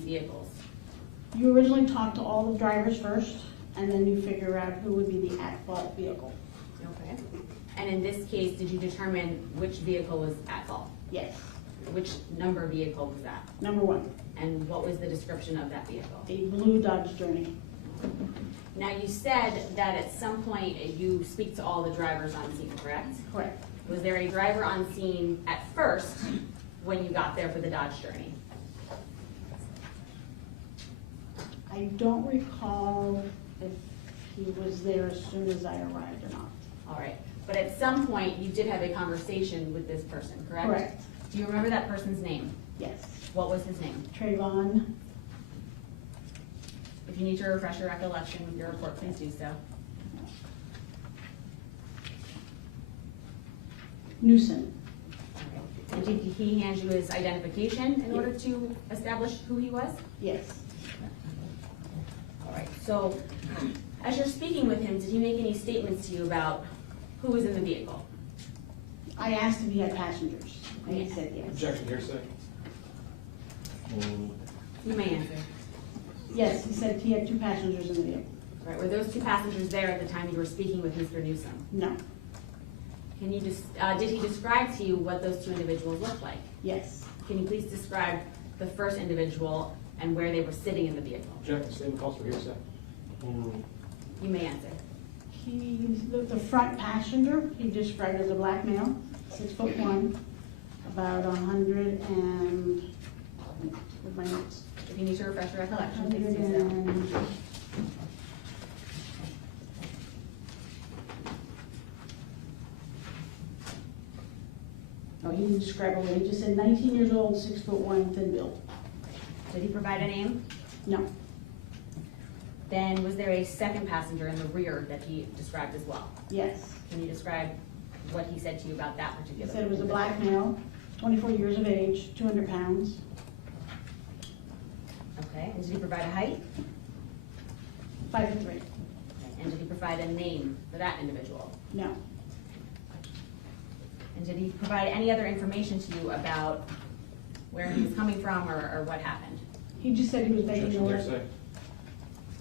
these vehicles? You originally talk to all the drivers first, and then you figure out who would be the at-fault vehicle. Okay. And in this case, did you determine which vehicle was at fault? Yes. Which number vehicle was that? Number one, And what was the description of that vehicle? a blue Dodge Journey. Now, you said that at some point you speak to all the drivers on scene, correct? Correct. Was there a driver on scene at first when you got there for the Dodge Journey? I don't recall if he was there as soon as I arrived or not. All right, but at some point you did have a conversation with this person, correct? Correct. Do you remember that person's name? Yes. What was his name? Trayvon If you need to refresh your recollection with your report, please do so. Newsom. And did he hand you his identification in order to establish who he was? Yes. All right, so as you're speaking with him, did he make any statements to you about who was in the vehicle? I asked if he had passengers, and he said yes. Objection, hearsay. You may answer. Yes, he said he had 2 passengers in the vehicle. All right, were those 2 passengers there at the time you were speaking with Mr. Newsom? No. Can you just, did he describe to you what those 2 individuals looked like? Yes. Can you please describe the first individual and where they were sitting in the vehicle? Objection, statement calls for hearsay. You may answer. He's the front passenger, he described as a black male, 6'1", about 100 and, with my notes, If you need to refresh your recollection, please do so. 100 Oh, he didn't describe a weight, he just said 19 years old, 6'1", thin build. Did he provide a name? No. Then was there a second passenger in the rear that he described as well? Yes. Can you describe what he said to you about that He particular? said it was a black male, 24 years of age, 200 pounds. Okay, and did he provide a height? 5'3". And did he provide a name for that individual? No. And did he provide any other information to you about where he was coming from or what happened? He just said he was making Objection, a hearsay.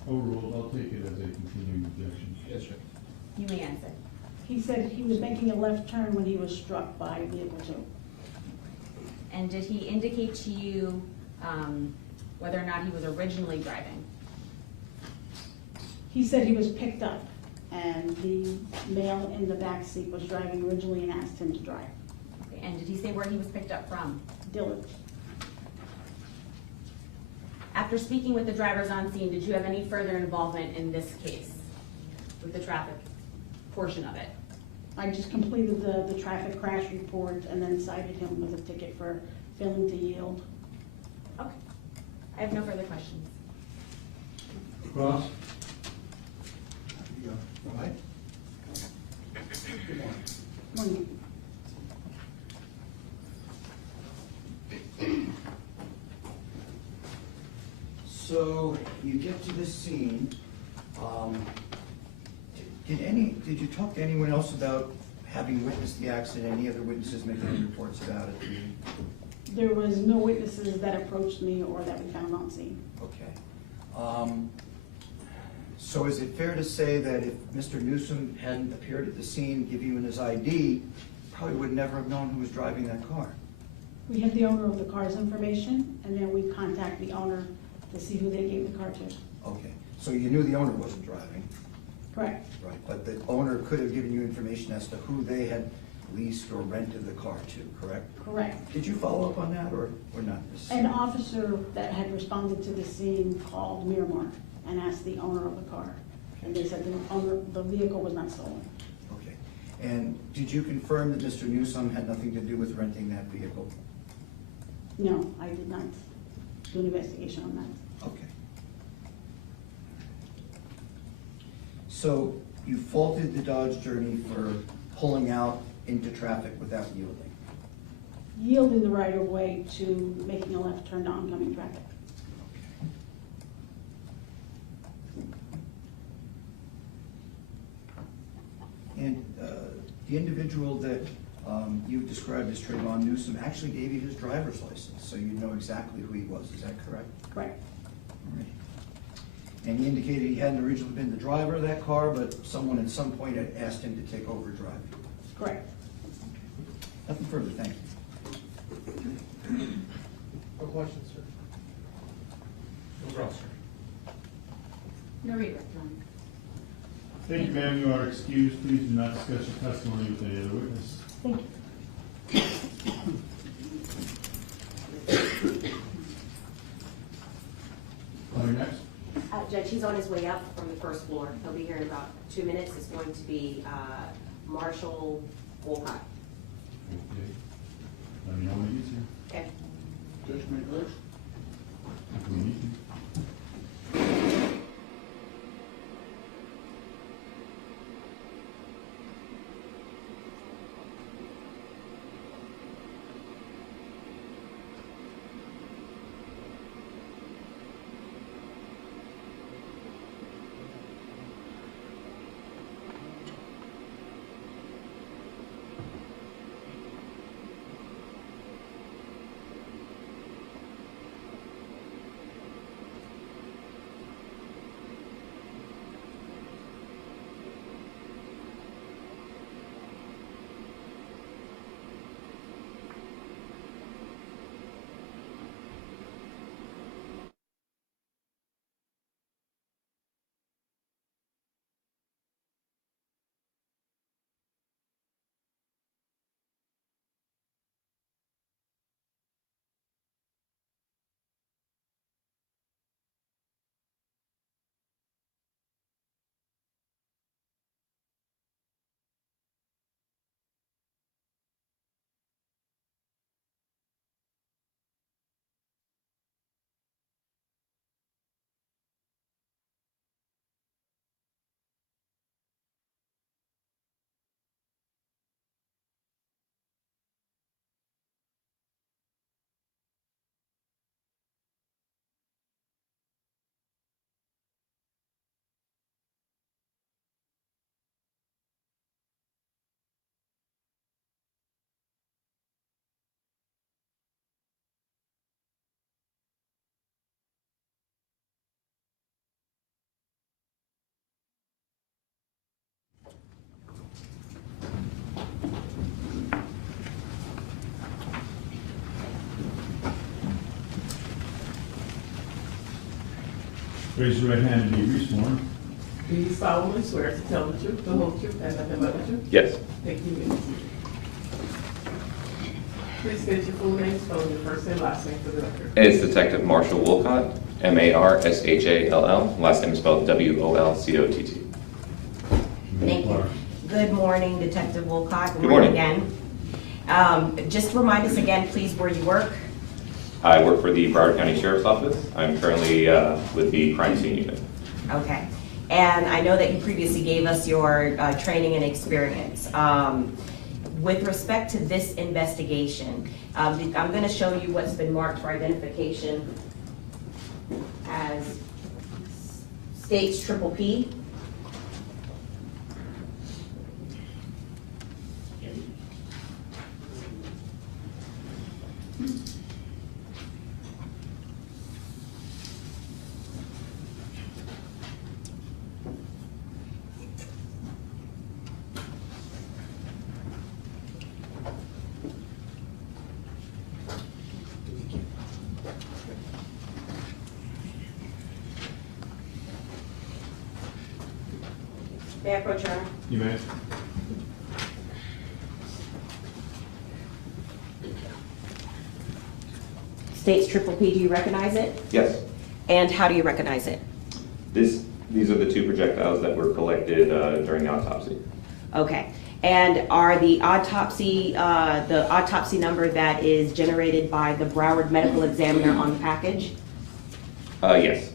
Overruled, I'll take it as a continuing objection. Yes, sir. You may answer. He said he was making a left turn when he was struck by vehicle 2. And did he indicate to you whether or not he was originally driving? He said he was picked up, and the male in the back seat was driving originally and asked him to drive. Okay, and did he say where he was picked up from? Dillard. After speaking with the drivers on scene, did you have any further involvement in this case with the traffic portion of it? I just completed the traffic crash report and then cited him with a ticket for failing to yield. Okay. I have no further questions. Cross? All right. Good morning. Morning. So you get to this scene. Did you talk to anyone else about having witnessed the accident? Any other witnesses making any reports about it? There was no witnesses that approached me or that we found on scene. Okay. So is it fair to say that if Mr. Newsom hadn't appeared at the scene, give you his ID, probably would never have known who was driving that car? We have the owner of the car's information, and then we contact the owner to see who they gave the car to. Okay, so you knew the owner wasn't driving, Correct. right? But the owner could have given you information as to who they had leased or rented the car to, correct? Correct. Did you follow up on that or not? An officer that had responded to the scene called Miramar and asked the owner of the car. And they said the vehicle was not stolen. Okay. And did you confirm that Mr. Newsom had nothing to do with renting that vehicle? No, I did not do an investigation on that. Okay. So you faulted the Dodge Journey for pulling out into traffic without yielding? Yielding the right of way to making a left turn to oncoming traffic. And the individual that You described as Trayvon Newsom actually gave you his driver's license, so you know exactly who he was, is that correct? Correct. All right. And he indicated he hadn't originally been the driver of that car, but someone at some point had asked him to take over driving. Correct. Nothing further, thank you. No questions, sir? No problem, sir. No redirect, Your Honor. Thank you, ma'am. You are excused. Please do not discuss your testimony with any other witness. Thank you. Caller next. Judge, he's on his way up from the first floor. He'll be here in about 2 minutes. It's going to be Marshall Wolcott. Okay. Let me know when he gets here. Okay. Judge, may I close? If we need to. Raise your right hand and be resworn. Do you solemnly swear to tell the truth, the whole truth, and nothing but the truth? Yes. Thank you. Please state your full name, spelling your first and last name for the record. It's Detective Marshall Wolcott, Marshall. Last name is spelled Wolcott. Thank you. Good morning, Detective Wolcott. Good morning. Again. Just remind us again, please, where you work. I work for the Broward County Sheriff's Office. I'm currently with the crime scene unit. Okay. And I know that you previously gave us your training and experience. With respect to this investigation, I'm going to show you what's been marked for identification as states triple P. May I approach, Your Honor? You may. States triple P, do you recognize it? Yes. And how do you recognize it? These are the two projectiles that were collected during the autopsy. Okay. And are the autopsy number that is generated by the Broward Medical Examiner on the package? Yes.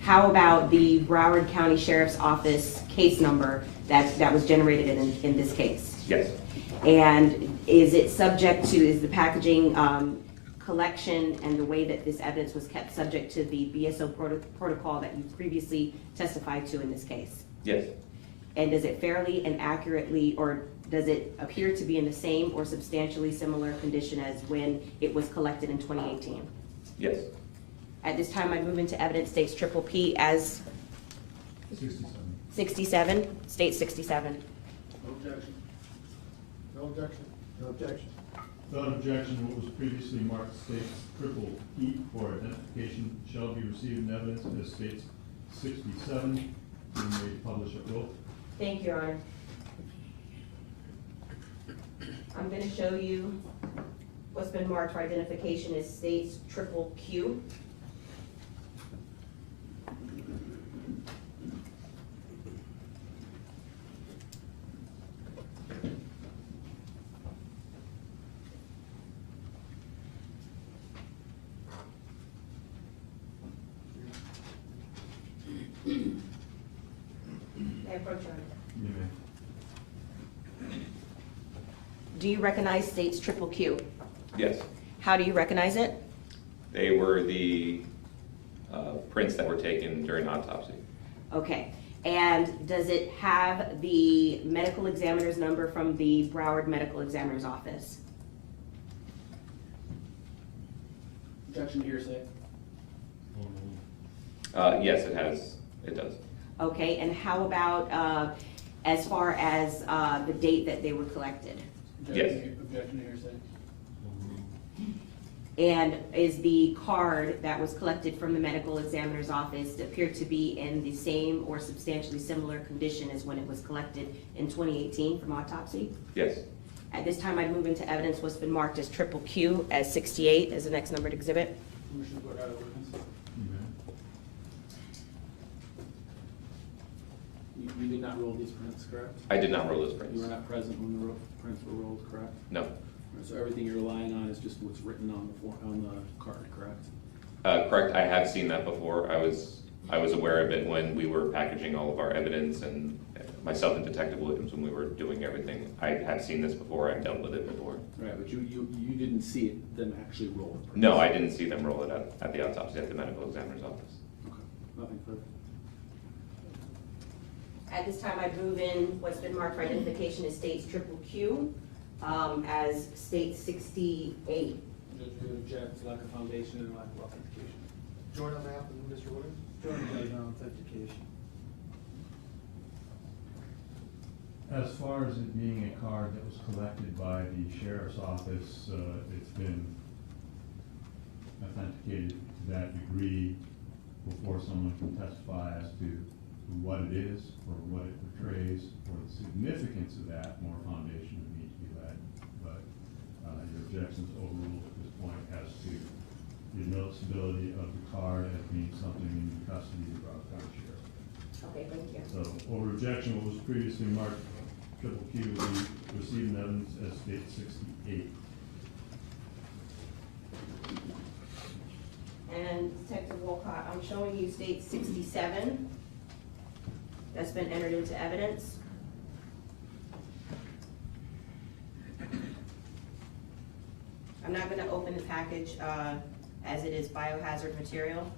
How about the Broward County Sheriff's Office case number that was generated in this case? Yes. And is it subject to, is the packaging collection and the way that this evidence was kept subject to the BSO protocol that you previously testified to in this case? Yes. And does it fairly and accurately, or does it appear to be in the same or substantially similar condition as when it was collected in 2018? Yes. At this time, I move into evidence states triple P as 67. 67, state 67. No objection. No objection. No objection. Without objection, what was previously marked states triple P for identification shall be received in evidence as states 67. You may publish at will. Thank you, Your Honor. I'm going to show you what's been marked for identification as states triple Q. May I approach, Your Honor? You may. Do you recognize states triple Q? Yes. How do you recognize it? They were the prints that were taken during autopsy. Okay, and does it have the medical examiner's number from the Broward Medical Examiner's Office? Objection to hearsay. Yes, it has. It does. Okay, and how about as far as the date that they were collected? Yes. Objection to hearsay. And is the card that was collected from the medical examiner's office appear to be in the same or substantially similar condition as when it was collected in 2018 from autopsy? Yes. At this time, I'd move into evidence what's been marked as triple Q as 68 as the next numbered exhibit. Permission to put out a witness. You may. You did not roll these prints, correct? I did not roll those prints. You were not present when the prints were rolled, correct? No. So everything you're relying on is just what's written on the card, correct? Correct. I have seen that before. I was aware of it when we were packaging all of our evidence, and myself and Detective Williams, when we were doing everything. I have seen this before. I've dealt with it before. Right, but you didn't see it, them actually roll the prints? No, I didn't see them roll it out at the autopsy at the medical examiner's office. Okay, nothing further. At this time, I'd move in what's been marked for identification as states triple Q as state 68. Judge, you object, lack of foundation and lack of authentication. Join on behalf of Mr. Williams. Join judge on authentication. As far as it being a card that was collected by the sheriff's office, it's been authenticated to that degree before someone can testify as to what it is or what it portrays or the significance of that. More foundation would need to be led, but your objections overruled at this point as to the noticeability of the card as being something in the custody of the Broward County Sheriff. Okay, thank you. So, over objection, what was previously marked triple Q will be received in evidence as state 68. And Detective Wolcott, I'm showing you state 67. That's been entered into evidence. I'm not going to open the package as it is biohazard material.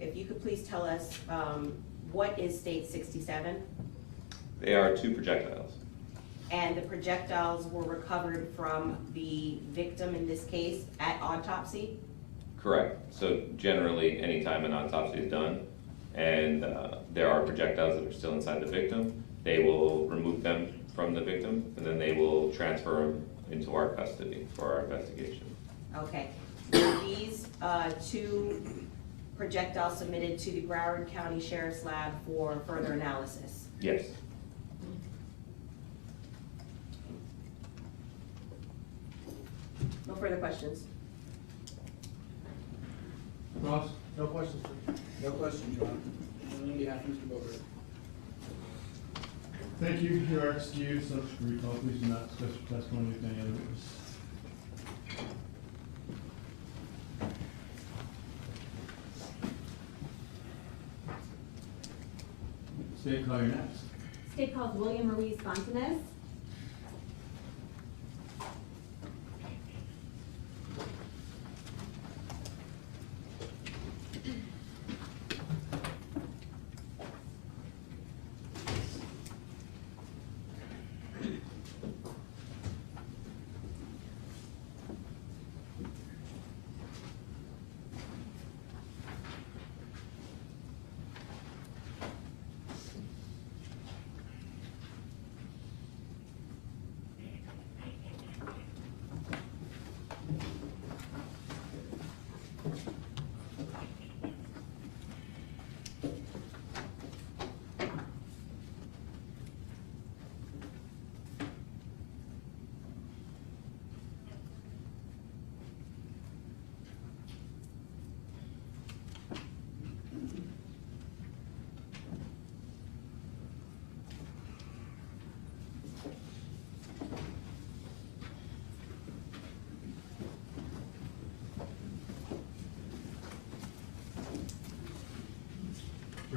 If you could please tell us what is state 67? They are two projectiles. And the projectiles were recovered from the victim in this case at autopsy? Correct. So generally, anytime an autopsy is done and there are projectiles that are still inside the victim, they will remove them from the victim and then they will transfer them into our custody for our investigation. Okay. Were these two projectiles submitted to the Broward County Sheriff's Lab for further analysis? Yes. No further questions? Ross? No questions, sir. No question, John. On behalf of Mr. Bori. Thank you. You are excused. Subject to recall. Please do not discuss your testimony with any other witness. State, call your next. State calls William Ruiz Fontanez.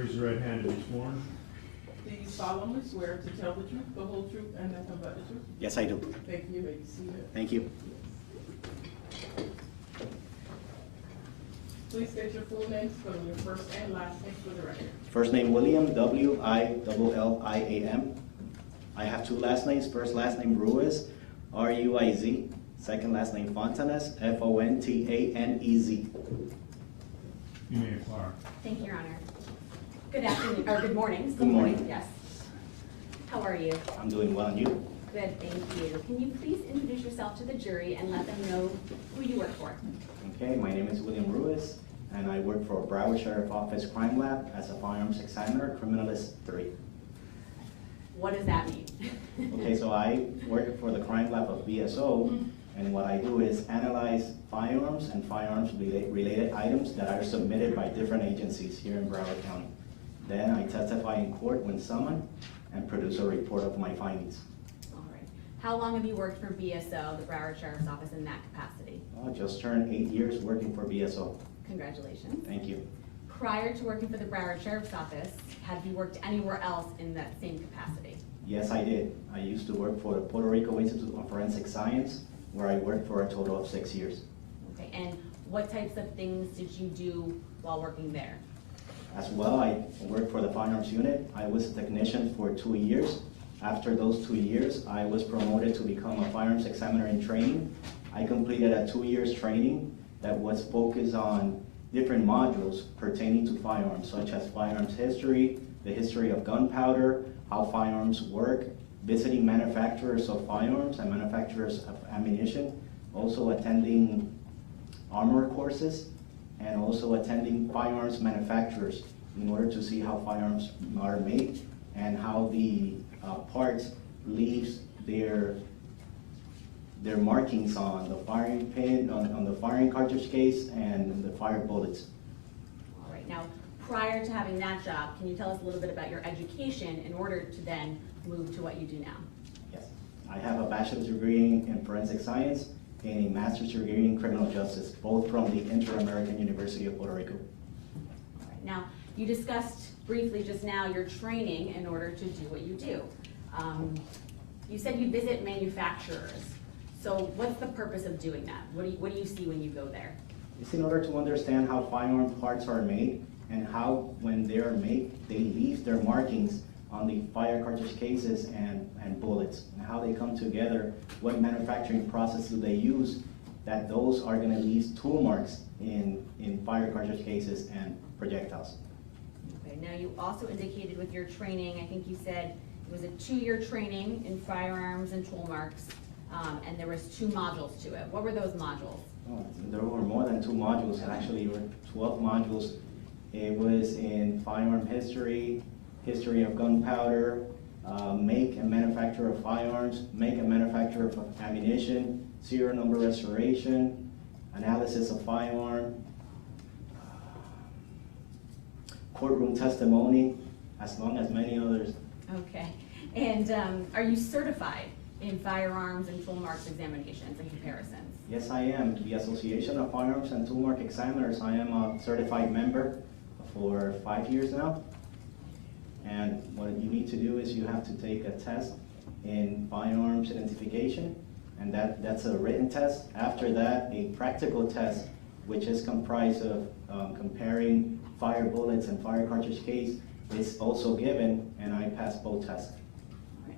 Raise your right hand to be sworn. Do you solemnly swear to tell the truth, the whole truth, and nothing but the truth? Yes, I do. Thank you, may you see that. Thank you. Please state your full name, spelling your first and last name for the record. First name William, W-I-L-L-I-A-M. I have two last names. First last name Ruiz, R-U-I-Z. Second last name Fontanes, F-O-N-T-A-N-E-Z. You may inquire. Thank you, Your Honor. Good afternoon, or good morning. Good morning. Yes. How are you? I'm doing well, and you? Good, thank you. Can you please introduce yourself to the jury and let them know who you work for? Okay, my name is William Ruiz, and I work for Broward Sheriff Office Crime Lab as a firearms examiner, criminalist 3. What does that mean? Okay, so I work for the crime lab of BSO, and what I do is analyze firearms and firearms-related items that are submitted by different agencies here in Broward County. Then I testify in court when summoned and produce a report of my findings. All right. How long have you worked for BSO, the Broward Sheriff's Office, in that capacity? I just turned 8 years working for BSO. Congratulations. Thank you. Prior to working for the Broward Sheriff's Office, have you worked anywhere else in that same capacity? Yes, I did. I used to work for the Puerto Rico Institute of Forensic Science, where I worked for a total of 6 years. Okay, and what types of things did you do while working there? As well, I worked for the firearms unit. I was a technician for 2 years. After those 2 years, I was promoted to become a firearms examiner in training. I completed a 2 years training that was focused on different modules pertaining to firearms, such as firearms history, the history of gunpowder, how firearms work, visiting manufacturers of firearms and manufacturers of ammunition, also attending armor courses, and also attending firearms manufacturers in order to see how firearms are made and how the parts leaves their markings on the firing pin, on the firing cartridge case, and the fire bullets. All right, now, prior to having that job, can you tell us a little bit about your education in order to then move to what you do now? Yes, I have a bachelor's degree in forensic science and a master's degree in criminal justice, both from the Inter-American University of Puerto Rico. All right, now, you discussed briefly just now your training in order to do what you do. You said you visit manufacturers. So what's the purpose of doing that? What do you see when you go there? It's in order to understand how firearm parts are made and how, when they are made, they leave their markings on the fire cartridge cases and bullets, and how they come together, what manufacturing process do they use, that those are gonna leave tool marks in fire cartridge cases and projectiles. Okay, now you also indicated with your training, I think you said it was a 2-year training in firearms and tool marks, and there was 2 modules to it. What were those modules? Oh, there were more than 2 modules, actually there were 12 modules. It was in firearm history, history of gunpowder, make and manufacture of firearms, make and manufacture of ammunition, serial number restoration, analysis of firearm, courtroom testimony, as long as many others. Okay, and are you certified in firearms and tool marks examinations and comparisons? Yes, I am. The Association of Firearms and Tool Mark Examiners, I am a certified member for 5 years now. And what you need to do is you have to take a test in firearms identification, and that's a written test. After that, a practical test, which is comprised of comparing fire bullets and fire cartridge case, is also given, and I passed both tests.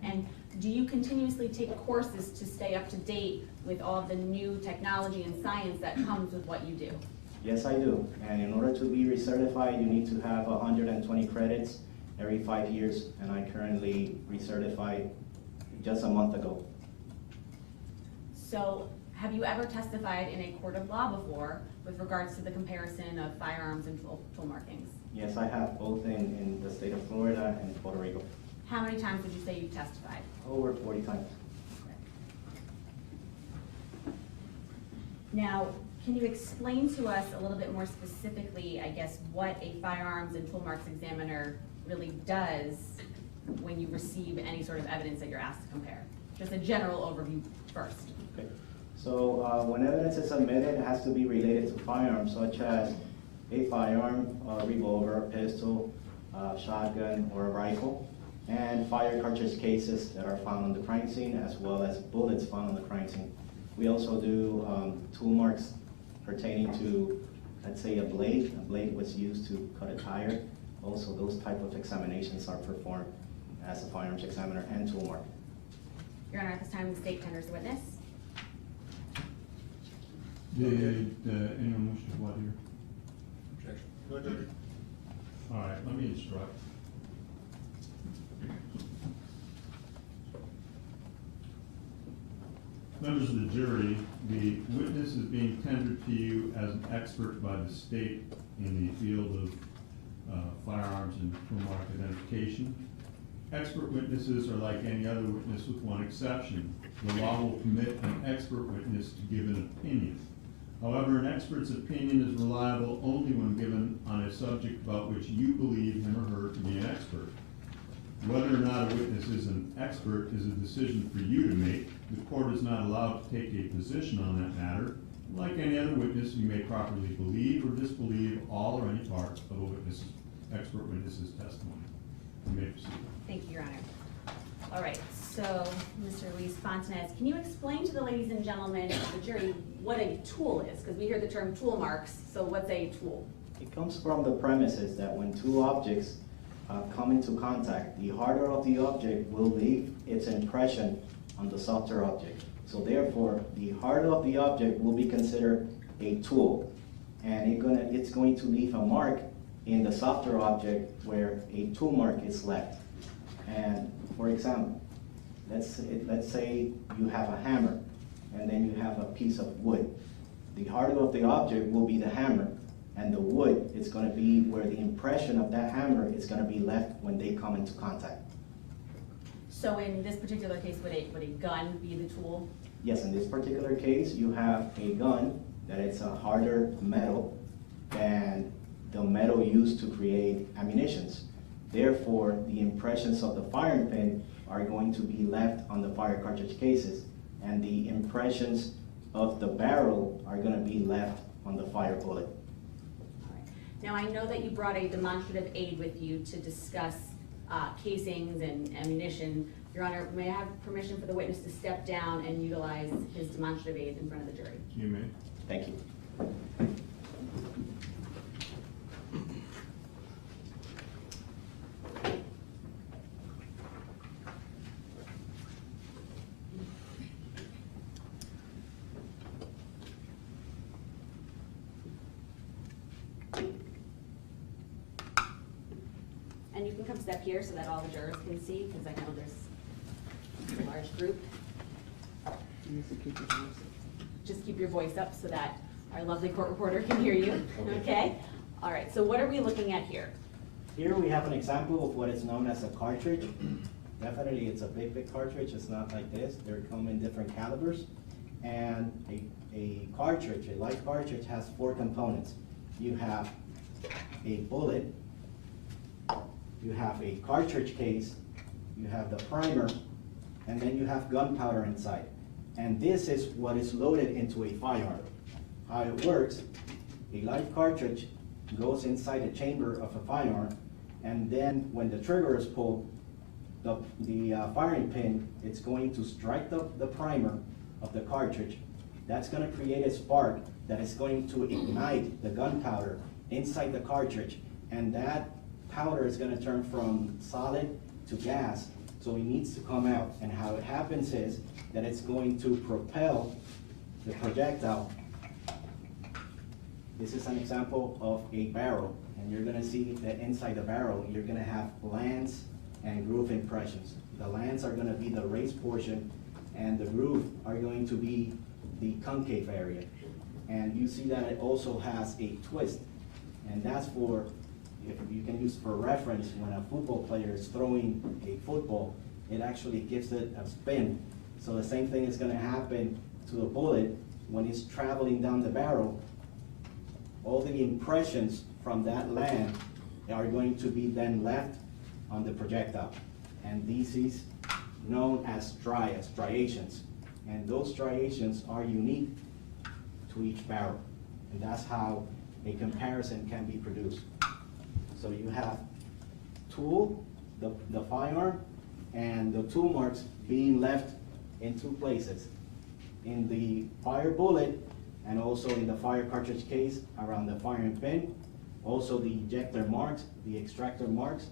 And do you continuously take courses to stay up to date with all of the new technology and science that comes with what you do? Yes, I do. And in order to be recertified, you need to have 120 credits every 5 years, and I currently recertified just a month ago. So, have you ever testified in a court of law before with regards to the comparison of firearms and tool markings? Yes, I have, both in the state of Florida and Puerto Rico. How many times would you say you've testified? Over 40 times. Now, can you explain to us a little bit more specifically, I guess, what a firearms and tool marks examiner really does when you receive any sort of evidence that you're asked to compare? Just a general overview first. Okay. So when evidence is submitted, it has to be related to firearms, such as a firearm, a revolver, a pistol, shotgun, or a rifle, and fire cartridge cases that are found on the crime scene, as well as bullets found on the crime scene. We also do tool marks pertaining to, let's say, a blade. A blade was used to cut a tire. Also, those type of examinations are performed as a firearms examiner and tool mark. Your Honor, at this time, the state tenders the witness. Did anyone wish to what here? Objection. No objection. All right, let me instruct. Members of the jury, the witness is being tendered to you as an expert by the state in the field of firearms and tool mark identification. Expert witnesses are like any other witness with one exception. The law will permit an expert witness to give an opinion. However, an expert's opinion is reliable only when given on a subject about which you believe him or her to be an expert. Whether or not a witness is an expert is a decision for you to make. The court is not allowed to take a position on that matter. Like any other witness, you may properly believe or disbelieve all or any part of a expert witness's testimony. You may proceed. Thank you, Your Honor. All right, so, Mr. Luis Fontanez, can you explain to the ladies and gentlemen of the jury what a tool is? Because we hear the term tool marks, so what's a tool? It comes from the premises that when two objects come into contact, the harder of the object will leave its impression on the softer object. So therefore, the harder of the object will be considered a tool. And it's going to leave a mark in the softer object where a tool mark is left. And for example, let's say you have a hammer and then you have a piece of wood. The harder of the object will be the hammer, and the wood is going to be where the impression of that hammer is going to be left when they come into contact. So in this particular case, would a gun be the tool? Yes, in this particular case, you have a gun that it's a harder metal than the metal used to create ammunitions. Therefore, the impressions of the firing pin are going to be left on the fire cartridge cases, and the impressions of the barrel are going to be left on the fire bullet. Now, I know that you brought a demonstrative aid with you to discuss casings and ammunition. Your Honor, may I have permission for the witness to step down and utilize his demonstrative aid in front of the jury? You may. Thank you. And you can come step here so that all the jurors can see, because I know there's a large group. Just keep your voice up so that our lovely court reporter can hear you, okay? All right, so what are we looking at here? Here we have an example of what is known as a cartridge. Definitely it's a big cartridge, it's not like this. They come in different calibers. And a cartridge, a light cartridge, has 4 components. You have a bullet, you have a cartridge case, you have the primer, and then you have gunpowder inside. And this is what is loaded into a firearm. How it works, a light cartridge goes inside the chamber of a firearm, and then when the trigger is pulled, the firing pin, it's going to strike the primer of the cartridge. That's going to create a spark that is going to ignite the gunpowder inside the cartridge, and that powder is going to turn from solid to gas, so it needs to come out. And how it happens is that it's going to propel the projectile. This is an example of a barrel, and you're going to see that inside the barrel you're going to have lance and groove impressions. The lance are going to be the raised portion, and the groove are going to be the concave area. And you see that it also has a twist, and that's for, if you can use for reference, when a football player is throwing a football, it actually gives it a spin. So the same thing is going to happen to the bullet when it's traveling down the barrel. All the impressions from that land are going to be then left on the projectile. And this is known as striations. And those striations are unique to each barrel. And that's how a comparison can be produced. So you have tool, the firearm, and the tool marks being left in two places. In the fire bullet, and also in the fire cartridge case around the firing pin. Also the ejector marks, the extractor marks,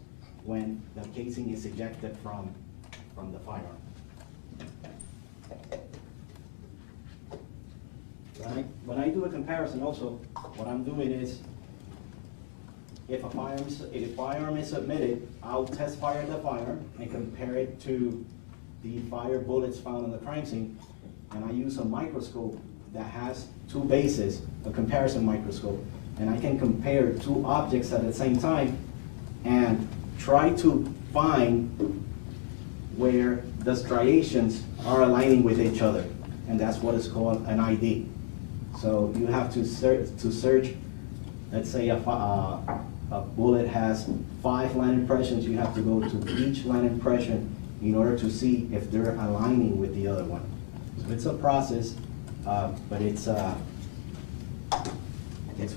when the casing is ejected from the firearm. When I do a comparison also, what I'm doing is, if a firearm is submitted, I'll test fire the firearm and compare it to the fire bullets found on the crime scene. And I use a microscope that has two bases, a comparison microscope. And I can compare two objects at the same time and try to find where the striations are aligning with each other. And that's what is called an ID. So you have to search, let's say a bullet has 5 line impressions, you have to go to each line impression in order to see if they're aligning with the other one. So it's a process, but it's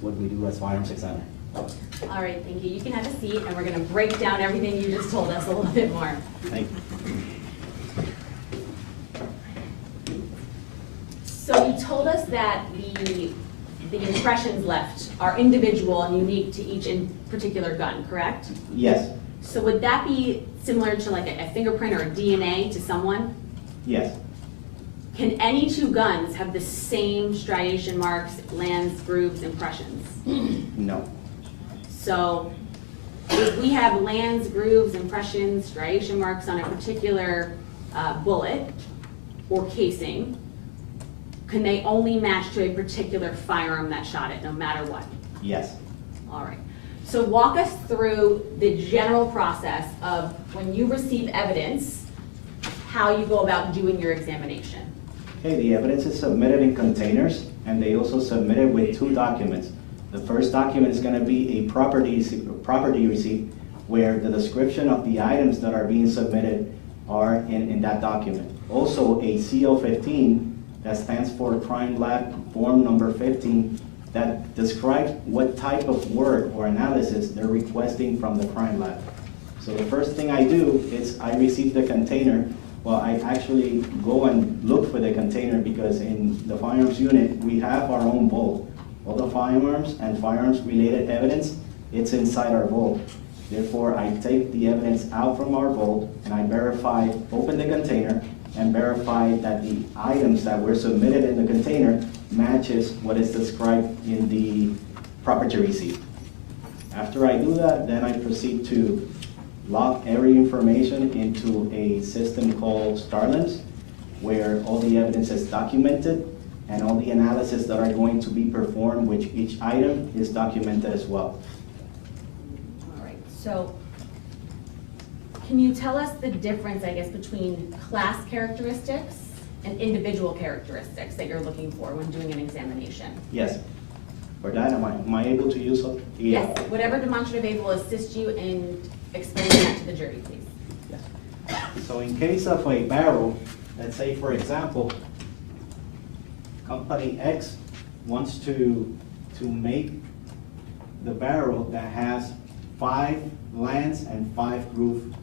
what we do as firearms examiner. All right, thank you. You can have a seat, and we're going to break down everything you just told us a little bit more. Thank you. So you told us that the impressions left are individual and unique to each particular gun, correct? Yes. So would that be similar to like a fingerprint or a DNA to someone? Yes. Can any two guns have the same striation marks, lands, grooves, impressions? No. So if we have lands, grooves, impressions, striation marks on a particular bullet or casing, can they only match to a particular firearm that shot it, no matter what? Yes. All right. So walk us through the general process of when you receive evidence, how you go about doing your examination. Okay, the evidence is submitted in containers, and they also submit it with 2 documents. The first document is going to be a property receipt, where the description of the items that are being submitted are in that document. Also a CO15, that stands for Crime Lab Form number 15, that describes what type of work or analysis they're requesting from the crime lab. So the first thing I do is I receive the container. Well, I actually go and look for the container, because in the firearms unit, we have our own vault. All the firearms and firearms related evidence, it's inside our vault. Therefore, I take the evidence out from our vault and I open the container and verify that the items that were submitted in the container matches what is described in the property receipt. After I do that, then I proceed to log every information into a system called Starlens, where all the evidence is documented and all the analysis that are going to be performed with each item is documented as well. All right. So can you tell us the difference, I guess, between class characteristics and individual characteristics that you're looking for when doing an examination? Yes. For that, am I able to use it? Yeah. Yes. Whatever demonstrative aid will assist you in explaining that to the jury, please. Yes. So in case of a barrel, let's say, for example, company X wants to make the barrel that has 5 lands and 5 grooves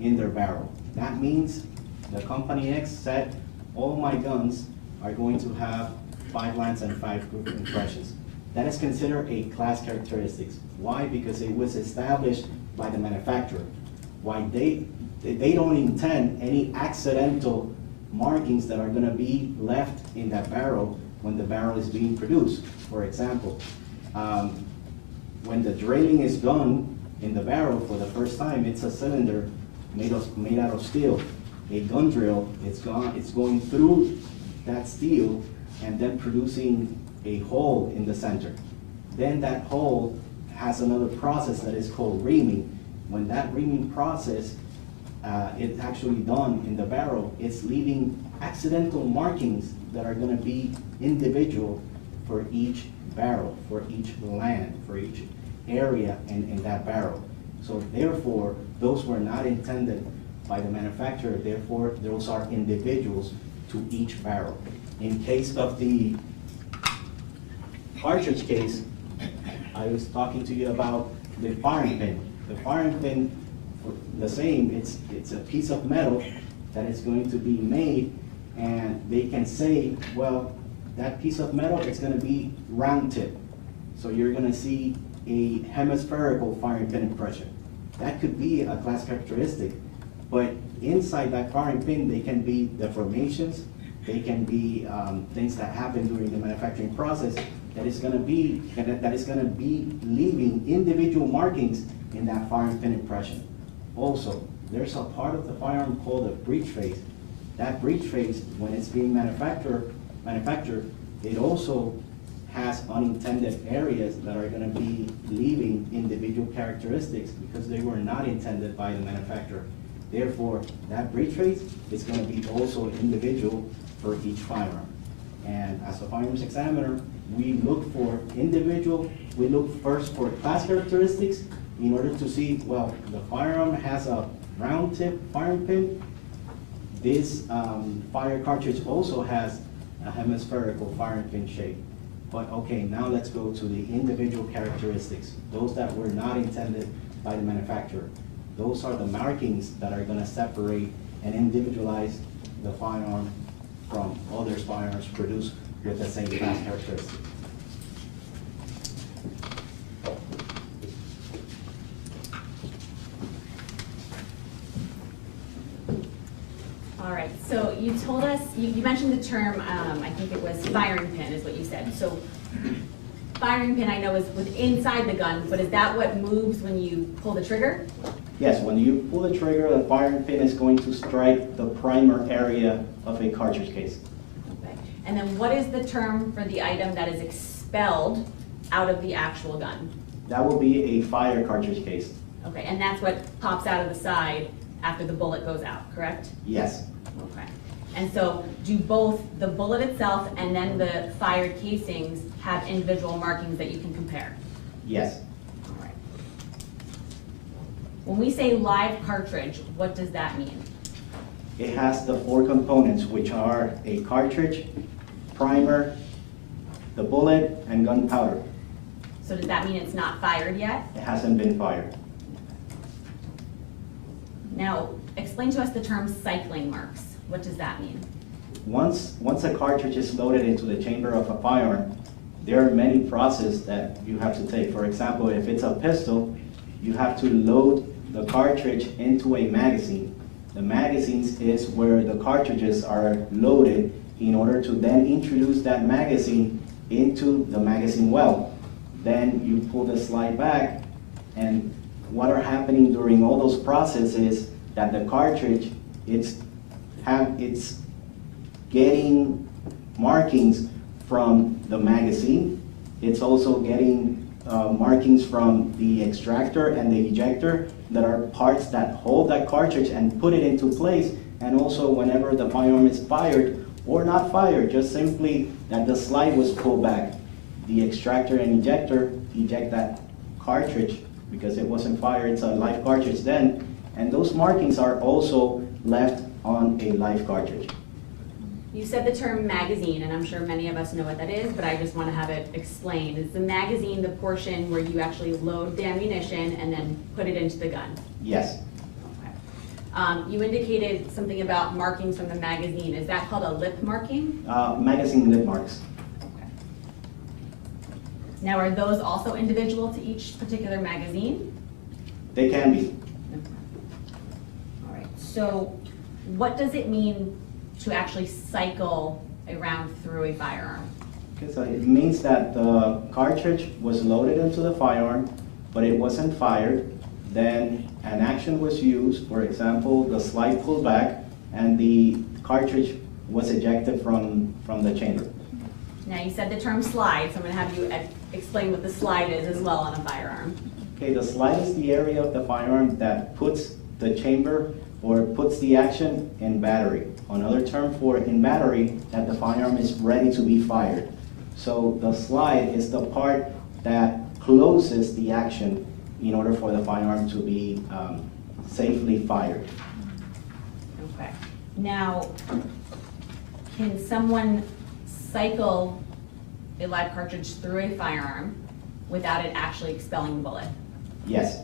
in their barrel. That means the company X said, all my guns are going to have 5 lands and 5 groove impressions. That is considered a class characteristics. Why? Because it was established by the manufacturer. Why they don't intend any accidental markings that are going to be left in that barrel when the barrel is being produced. For example, when the drilling is done in the barrel for the first time, it's a cylinder made out of steel. A gun drill, it's going through that steel and then producing a hole in the center. Then that hole has another process that is called reaming. When that reaming process is actually done in the barrel, it's leaving accidental markings that are going to be individual for each barrel, for each land, for each area in that barrel. So therefore, those were not intended by the manufacturer. Therefore, those are individuals to each barrel. In case of the cartridge case, I was talking to you about the firing pin. The firing pin the same, it's a piece of metal that is going to be made, and they can say, well, that piece of metal is gonna be round tip. So you're gonna see a hemispherical firing pin impression. That could be a class characteristic, but inside that firing pin, they can be deformations, they can be things that happen during the manufacturing process that is gonna be leaving individual markings in that firing pin impression. Also, there's a part of the firearm called a breech face. That breech face, when it's being manufactured, it also has unintended areas that are gonna be leaving individual characteristics because they were not intended by the manufacturer. Therefore, that breech face is gonna be also individual for each firearm. And as a firearms examiner, we look for individual, we look first for class characteristics in order to see, well, the firearm has a round tip firing pin. This fire cartridge also has a hemispherical firing pin shape. But okay, now let's go to the individual characteristics, those that were not intended by the manufacturer. Those are the markings that are gonna separate and individualize the firearm from other firearms produced with the same class characteristics. All right, so you told us, you mentioned the term, I think it was firing pin is what you said. So firing pin I know is inside the gun, but is that what moves when you pull the trigger? Yes, when you pull the trigger, the firing pin is going to strike the primer area of a cartridge case. Okay. And then what is the term for the item that is expelled out of the actual gun? That will be a fire cartridge case. Okay, and that's what pops out of the side after the bullet goes out, correct? Yes. Okay. And so do both the bullet itself and then the fired casings have individual markings that you can compare? Yes. All right. When we say live cartridge, what does that mean? It has the 4 components, which are a cartridge, primer, the bullet, and gunpowder. So does that mean it's not fired yet? It hasn't been fired. Now, explain to us the term cycling marks. What does that mean? Once a cartridge is loaded into the chamber of a firearm, there are many processes that you have to take. For example, if it's a pistol, you have to load the cartridge into a magazine. The magazines is where the cartridges are loaded in order to then introduce that magazine into the magazine well. Then you pull the slide back, and what are happening during all those processes that the cartridge, it's getting markings from the magazine. It's also getting markings from the extractor and the ejector that are parts that hold that cartridge and put it into place. And also whenever the firearm is fired or not fired, just simply that the slide was pulled back. The extractor and ejector eject that cartridge because it wasn't fired, it's a live cartridge then. And those markings are also left on a live cartridge. You said the term magazine, and I'm sure many of us know what that is, but I just want to have it explained. Is the magazine the portion where you actually load the ammunition and then put it into the gun? Yes. Okay. You indicated something about markings from the magazine. Is that called a lip marking? Magazine lip marks. Okay. Now, are those also individual to each particular magazine? They can be. All right. So what does it mean to actually cycle a round through a firearm? Okay, so it means that the cartridge was loaded into the firearm, but it wasn't fired. Then an action was used, for example, the slide pulled back, and the cartridge was ejected from the chamber. Now, you said the term slide, so I'm going to have you explain what the slide is as well on a firearm. Okay, the slide is the area of the firearm that puts the chamber or puts the action in battery. Another term for in battery, that the firearm is ready to be fired. So the slide is the part that closes the action in order for the firearm to be safely fired. Okay. Now, can someone cycle a live cartridge through a firearm without it actually expelling the bullet? Yes.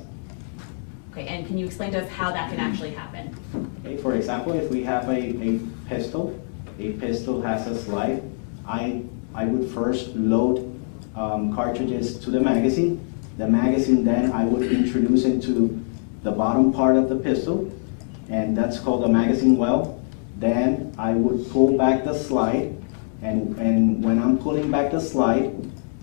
Okay, and can you explain to us how that can actually happen? Okay, for example, if we have a pistol has a slide, I would first load cartridges to the magazine. The magazine then I would introduce into the bottom part of the pistol, and that's called a magazine well. Then I would pull back the slide, and when I'm pulling back the slide,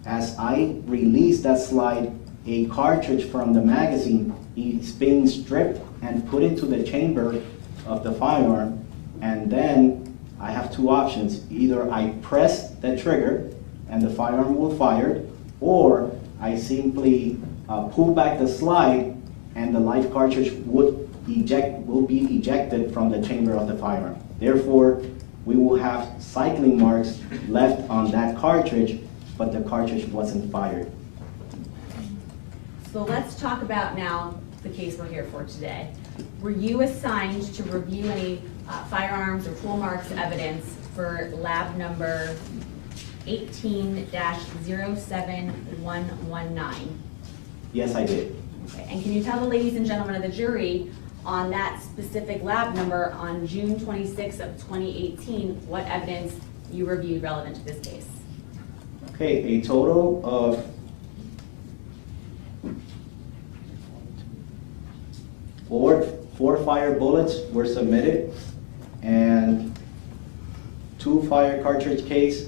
as I release that slide, a cartridge from the magazine is being stripped and put into the chamber of the firearm, and then I have two options. Either I press the trigger and the firearm will fire, or I simply pull back the slide and the live cartridge will be ejected from the chamber of the firearm. Therefore, we will have cycling marks left on that cartridge, but the cartridge wasn't fired. So let's talk about now the case we're here for today. Were you assigned to review any firearms or tool marks evidence for lab number 18-07119? Yes, I did. Okay, and can you tell the ladies and gentlemen of the jury on that specific lab number on June 26th of 2018, what evidence you reviewed relevant to this case? Okay, a total of 4 fire bullets were submitted, and 2 fire cartridge case,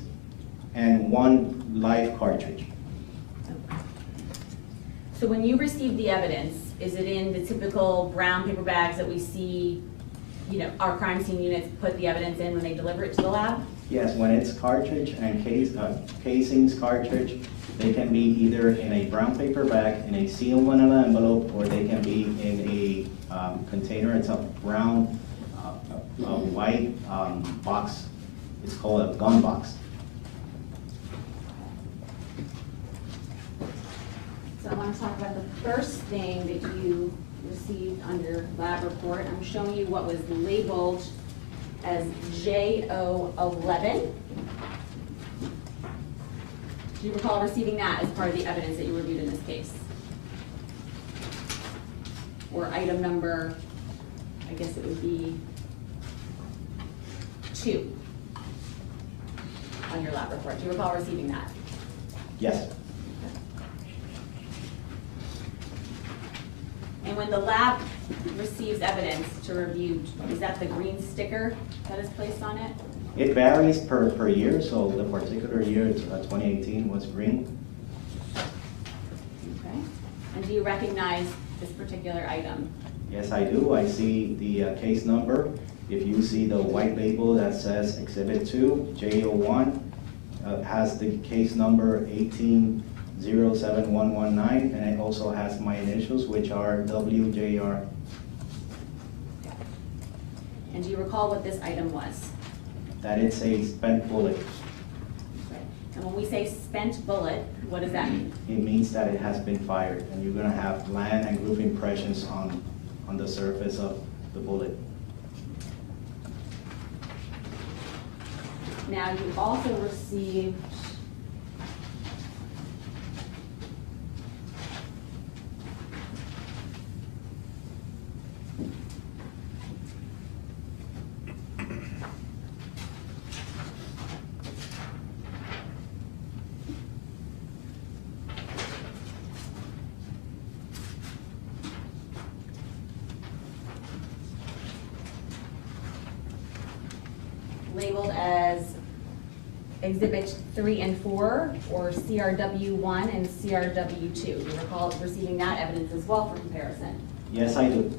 and 1 live cartridge. So when you receive the evidence, is it in the typical brown paper bags that we see, you know, our crime scene units put the evidence in when they deliver it to the lab? Yes, when it's cartridge and casings cartridge, they can be either in a brown paper bag, in a sealed manila envelope, or they can be in a container. It's a brown, white box. It's called a gun box. So I want to talk about the first thing that you received on your lab report. I'm showing you what was labeled as JO11. Do you recall receiving that as part of the evidence that you reviewed in this case? Or item number, I guess it would be 2 on your lab report. Do you recall receiving that? Yes. And when the lab receives evidence to review, is that the green sticker that is placed on it? It varies per year, so the particular year, 2018, was green. Okay. And do you recognize this particular item? Yes, I do. I see the case number. If you see the white label that says Exhibit 2, JO1, has the case number 18-07119, and it also has my initials, which are WJR. And do you recall what this item was? That it's a spent bullet. And when we say spent bullet, what does that mean? It means that it has been fired, and you're gonna have land and groove impressions on the surface of the bullet. Now, you also received labeled as Exhibit 3 and 4, or CRW1 and CRW2. Do you recall receiving that evidence as well for comparison? Yes, I do.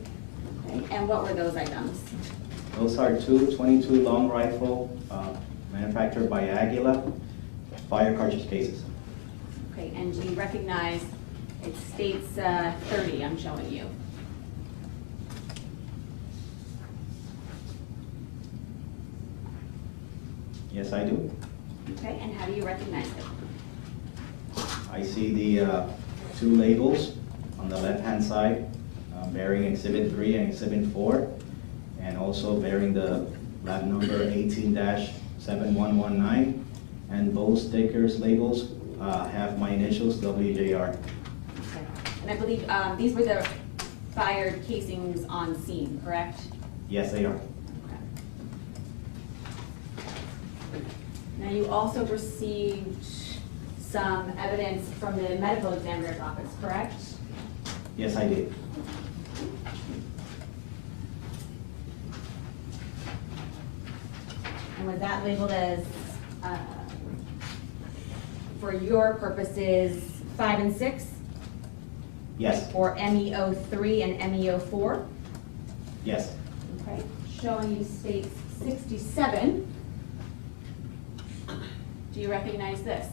Okay. And what were those items? Those are 2.22 long rifle, manufactured by Aguila, fire cartridge cases. Okay, and do you recognize, it states 30, I'm showing you. Yes, I do. Okay, and how do you recognize it? I see the 2 labels on the left-hand side, bearing Exhibit 3 and Exhibit 4, and also bearing the lab number 18-7119, and both stickers labels have my initials, WJR. Okay. And I believe these were the fired casings on scene, correct? Yes, they are. Now, you also received some evidence from the medical examiner's office, correct? Yes, I did. And was that labeled as, for your purposes, 5 and 6? Yes, Or MEO 3 and MEO 4? yes. Okay, showing you states 67. Do you recognize this?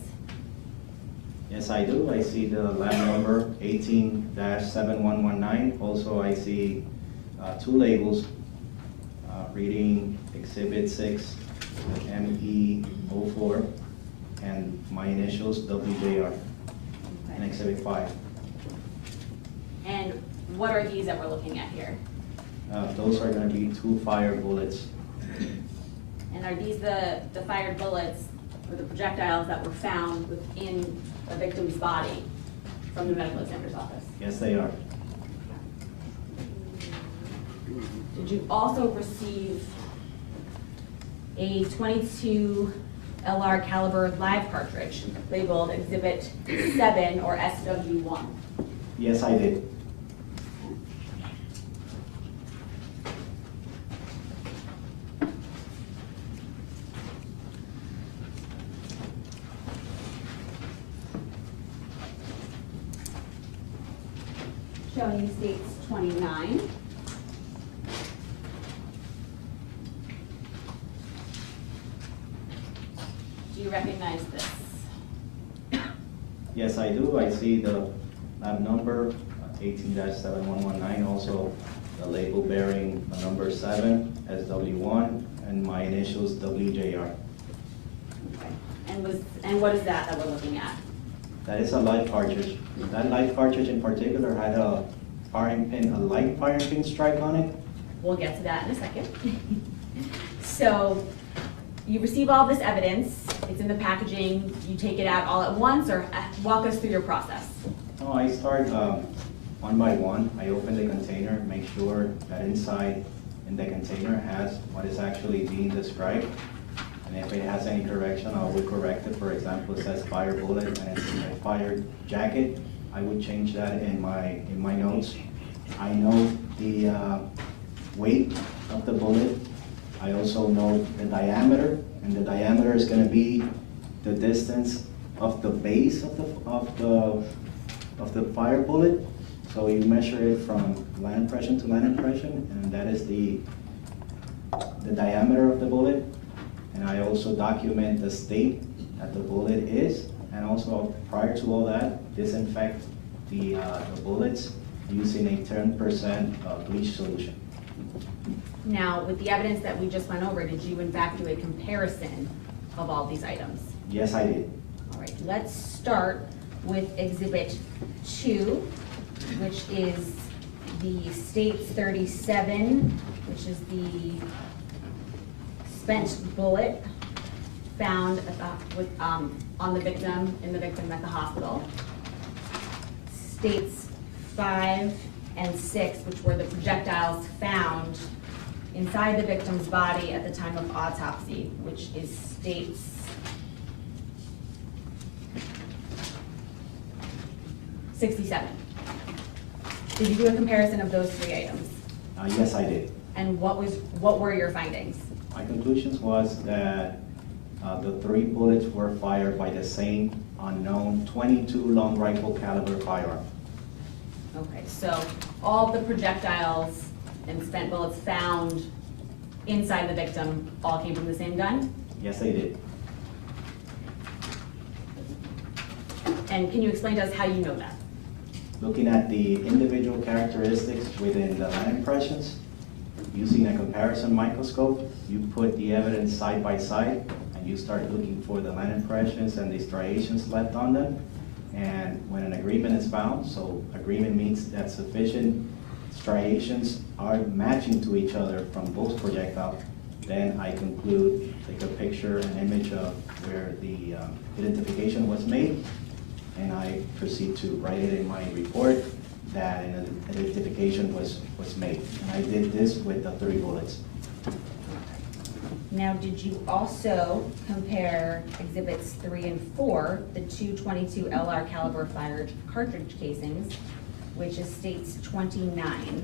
Yes, I do. I see the lab number 18-7119. Also, I see two labels reading Exhibit 6, ME04, and my initials, WJR, and Exhibit 5. And what are these that we're looking at here? Those are going to be 2 fire bullets. And are these the fired bullets or the projectiles that were found within the victim's body from the medical examiner's office? Yes, they are. Did you also receive a .22 LR caliber live cartridge labeled Exhibit 7 or SW1? Yes, I did. Showing you states 29. Do you recognize this? Yes, I do. I see the lab number 18-7119, also the label bearing the number 7, SW1, and my initials, WJR. Okay. And what is that we're looking at? That is a live cartridge. That live cartridge in particular had a firing pin, a light firing pin strike on it. We'll get to that in a second. So you receive all this evidence, it's in the packaging, you take it out all at once, or walk us through your process? No, I start one by one. I open the container, make sure that inside in the container has what is actually being described. And if it has any correction, I will correct it. For example, it says fire bullet and it's a fire jacket. I would change that in my notes. I know the weight of the bullet. I also know the diameter, and the diameter is going to be the distance of the base of the fire bullet. So you measure it from line impression to line impression, and that is the diameter of the bullet. And I also document the state that the bullet is, and also prior to all that, disinfect the bullets using a 10% bleach solution. Now, with the evidence that we just went over, did you in fact do a comparison of all these items? Yes, I did. All right, let's start with Exhibit 2, which is the States 37, which is the spent bullet found on the victim, in the victim at the hospital. States 5 and 6, which were the projectiles found inside the victim's body at the time of autopsy, which is states 67. Did you do a comparison of those 3 items? Yes, I did. And what were your findings? My conclusions was that the 3 bullets were fired by the same unknown .22 long rifle caliber firearm. Okay, so all the projectiles and spent bullets found inside the victim all came from the same gun? Yes, they did. And can you explain to us how you know that? Looking at the individual characteristics within the line impressions, using a comparison microscope, you put the evidence side by side, and you start looking for the line impressions and the striations left on them. And when an agreement is found, so agreement means that sufficient striations are matching to each other from both projectiles, then I conclude, take a picture, an image of where the identification was made, and I proceed to write it in my report that an identification was made. And I did this with the 3 bullets. Now, did you also compare exhibits 3 and 4, the 222 LR caliber fired cartridge casings, which is states 29,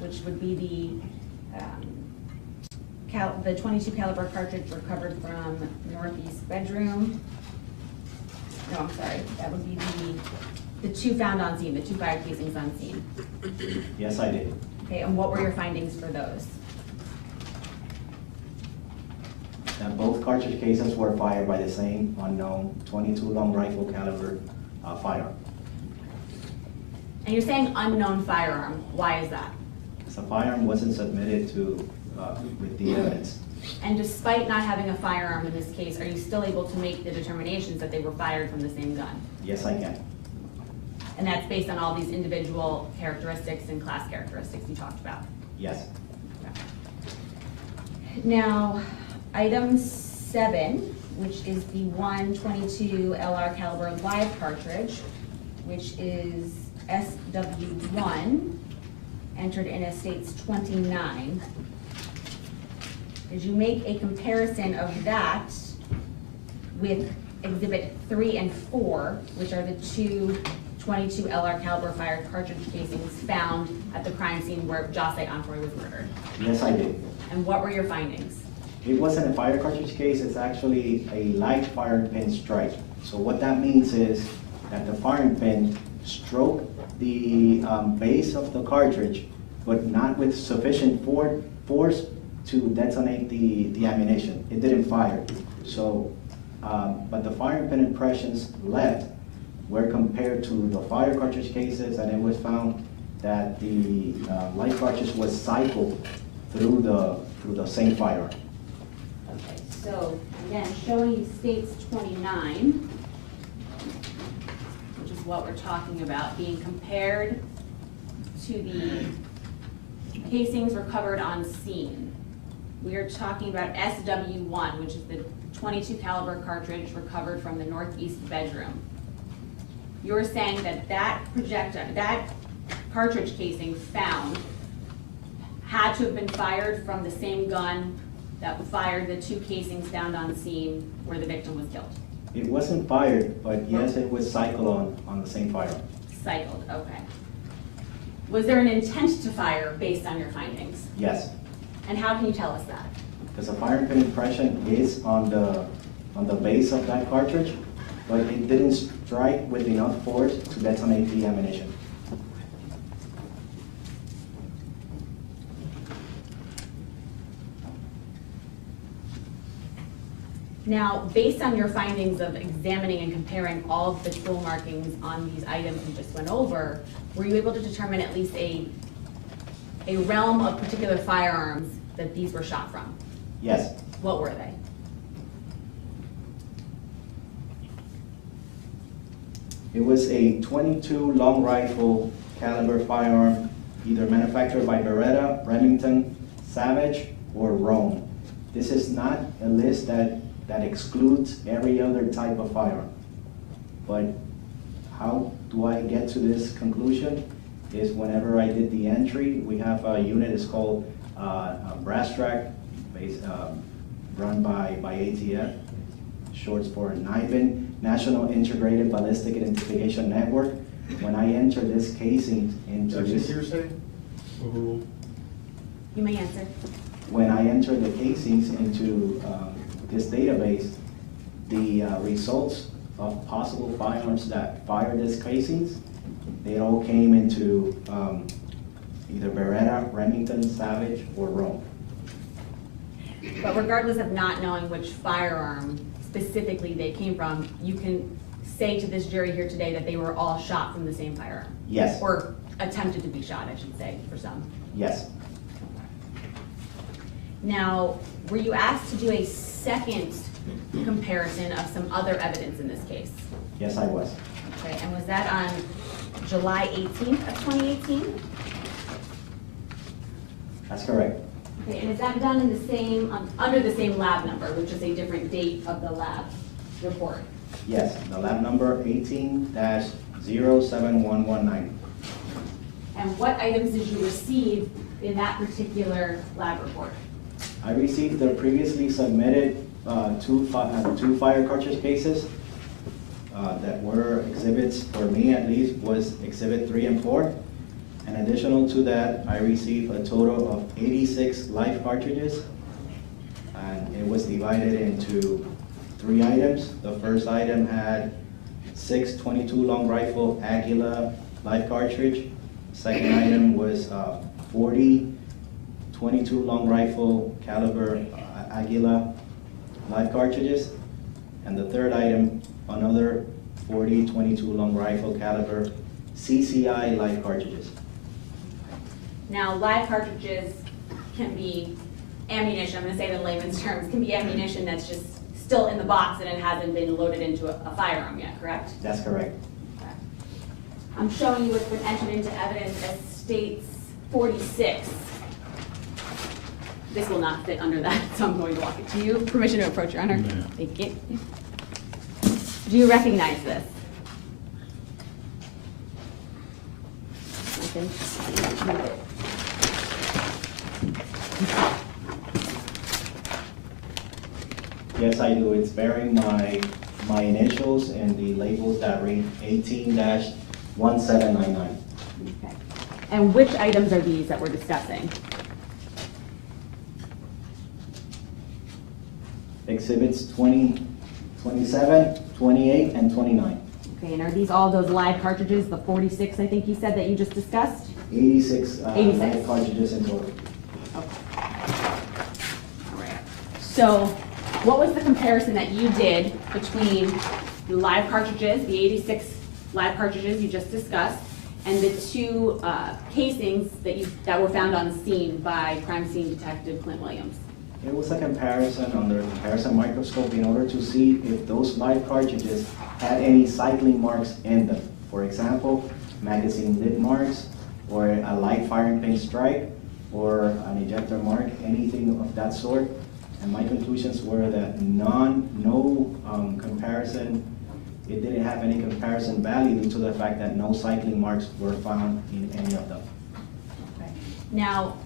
which would be the 22 caliber cartridge recovered from northeast bedroom. No, I'm sorry, that would be the 2 found on scene, the 2 fired casings on scene. Yes, I did. Okay, and what were your findings for those? That both cartridge cases were fired by the same unknown 22 long rifle caliber firearm. And you're saying unknown firearm, why is that? The firearm wasn't submitted to, with the evidence. And despite not having a firearm in this case, are you still able to make the determinations that they were fired from the same gun? Yes, I can. And that's based on all these individual characteristics and class characteristics you talked about? Yes. Now, item 7, which is the 122 LR caliber live cartridge, which is SW1, entered in as states 29. Did you make a comparison of that with exhibit 3 and 4, which are the 2 22 LR caliber fired cartridge casings found at the crime scene where Jose Anfoy was murdered? Yes, I did. And what were your findings? It wasn't a fire cartridge case, it's actually a live firing pin strike. So what that means is that the firing pin stroked the base of the cartridge, but not with sufficient force to detonate the ammunition. It didn't fire. So, but the firing pin impressions left were compared to the fire cartridge cases, and it was found that the live cartridge was cycled through the same firearm. Okay, so again, showing you states 29, which is what we're talking about, being compared to the casings recovered on scene. We are talking about SW1, which is the 22 caliber cartridge recovered from the northeast bedroom. You're saying that that cartridge casing found had to have been fired from the same gun that fired the 2 casings found on scene where the victim was killed? It wasn't fired, but yes, it was cycled on the same firearm. Cycled, okay. Was there an intent to fire based on your findings? Yes, And how can you tell us that? because the firing pin impression is on the base of that cartridge, but it didn't strike with enough force to detonate the ammunition. Now, based on your findings of examining and comparing all of the tool markings on these items we just went over, were you able to determine at least a realm of particular firearms that these were shot from? Yes, What were they? it was a 22 long rifle caliber firearm, either manufactured by Beretta, Remington, Savage, or Rome. This is not a list that excludes every other type of firearm. But how do I get to this conclusion? Is whenever I did the entry, we have a unit, it's called Brass Track, run by ATF, short for NIBIN, National Integrated Ballistic Identification Network. When I enter this casing into this, hearsay? You may answer. when I enter the casings into this database, the results of possible firearms that fire these casings, they all came into either Beretta, Remington, Savage, or Rome. But regardless of not knowing which firearm specifically they came from, you can say to this jury here today that they were all shot from the same firearm? Yes, Or attempted to be shot, I should say, for some. yes, Now, were you asked to do a second comparison of some other evidence in this case? yes, I was. Okay, and was that on July 18th of 2018? That's correct. Okay, and is that done in the same, under the same lab number, which is a different date of the lab report? Yes, the lab number 18-07119. And what items did you receive in that particular lab report? I received the previously submitted two fire cartridge cases that were exhibits, for me at least, was exhibit 3 and 4. And additional to that, I received a total of 86 live cartridges. And it was divided into 3 items. The first item had 6 .22 long rifle Aguila live cartridge. Second item was 40 .22 long rifle caliber Aguila live cartridges. And the third item, another 40 .22 long rifle caliber CCI live cartridges. Now, live cartridges can be ammunition, I'm gonna say it in layman's terms, can be ammunition that's just still in the box and it hasn't been loaded into a firearm yet, correct? That's correct. Okay. I'm showing you what's been entered into evidence as states 46. This will not fit under that, so I'm going to walk it to you. Permission to approach, Your Honor. Yeah. Thank you. Do you recognize this? Yes, I do. It's bearing my initials and the labels that read 18-1799. Okay. And which items are these that we're discussing? Exhibits 20, 27, 28, and 29. Okay, and are these all those live cartridges, the 46 I think you said that you just discussed? 86 86. live cartridges in total. Okay. All right. So what was the comparison that you did between the live cartridges, the 86 live cartridges you just discussed, and the 2 casings that were found on the scene by crime scene detective Clint Williams? It was a comparison under a comparison microscope in order to see if those live cartridges had any cycling marks in them. For example, magazine lid marks, or a light firing pin strike, or an ejector mark, anything of that sort. And my conclusions were that no comparison, it didn't have any comparison value due to the fact that no cycling marks were found in any of them. Okay. Now,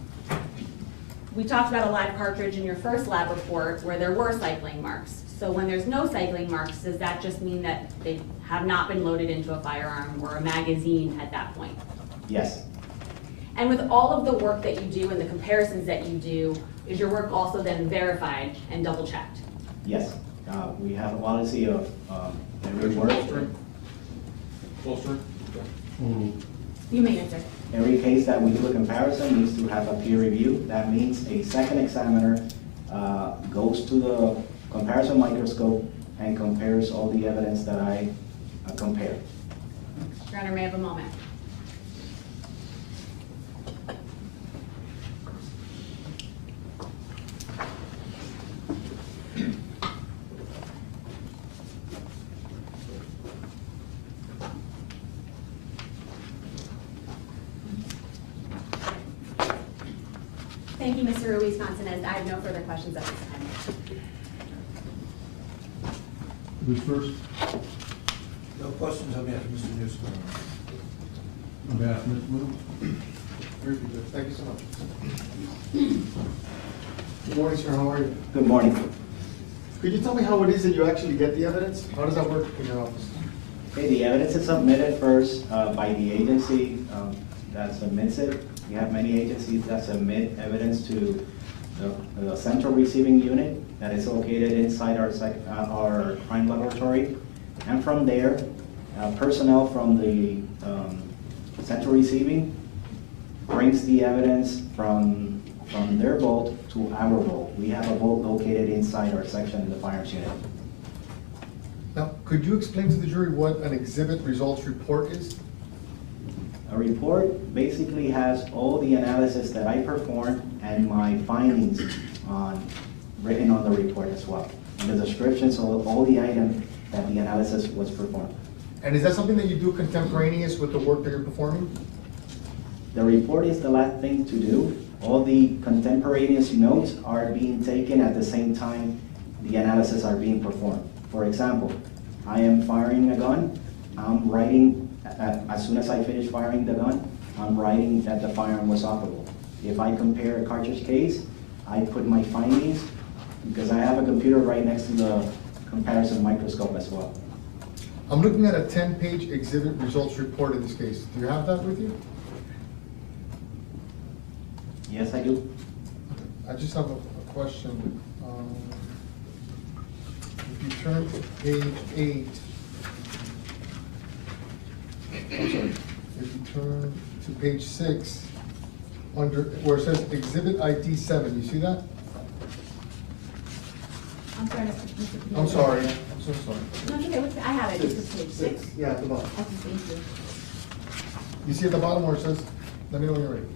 we talked about a live cartridge in your first lab report where there were cycling marks. So when there's no cycling marks, does that just mean that they have not been loaded into a firearm or a magazine at that point? Yes, And with all of the work that you do and the comparisons that you do, is your work also then verified and double checked? yes. We have a policy of every work, Bolster? You may answer. every case that we do a comparison needs to have a peer review. That means a second examiner goes to the comparison microscope and compares all the evidence that I compared. Your Honor, may I have a moment? Thank you, Mr. Ruiz-Gonzalez. I have no further questions at this time. Who's first? No questions on behalf of Mr. Newsom. On behalf of Ms. Wu? Very good. Thank you so much. Good morning, sir. How are you? Good morning. Could you tell me how it is that you actually get the evidence? How does that work in your office? Okay, the evidence is submitted first by the agency that submits it. We have many agencies that submit evidence to the central receiving unit that is located inside our crime laboratory. And from there, personnel from the central receiving brings the evidence from their vault to our vault. We have a vault located inside our section in the firearms unit. Now, could you explain to the jury what an exhibit results report is? A report basically has all the analysis that I performed and my findings written on the report as well. And the descriptions of all the items that the analysis was performed. And is that something that you do contemporaneous with the work that you're performing? The report is the last thing to do. All the contemporaneous notes are being taken at the same time the analysis are being performed. For example, I am firing a gun, I'm writing as soon as I finish firing the gun, I'm writing that the firearm was operable. If I compare a cartridge case, I put my findings, because I have a computer right next to the comparison microscope as well. I'm looking at a 10-page exhibit results report in this case. Do you have that with you? Yes, I do. I just have a question. If you turn to page 8, I'm sorry, if you turn to page 6, under, where it says Exhibit ID 7, you see that? I'm sorry, Mr. I'm sorry, I'm so sorry. No, it's okay, I have it, it's page 6. Yeah, at the bottom. Okay, thank you. You see at the bottom where it says, let me know when you're ready.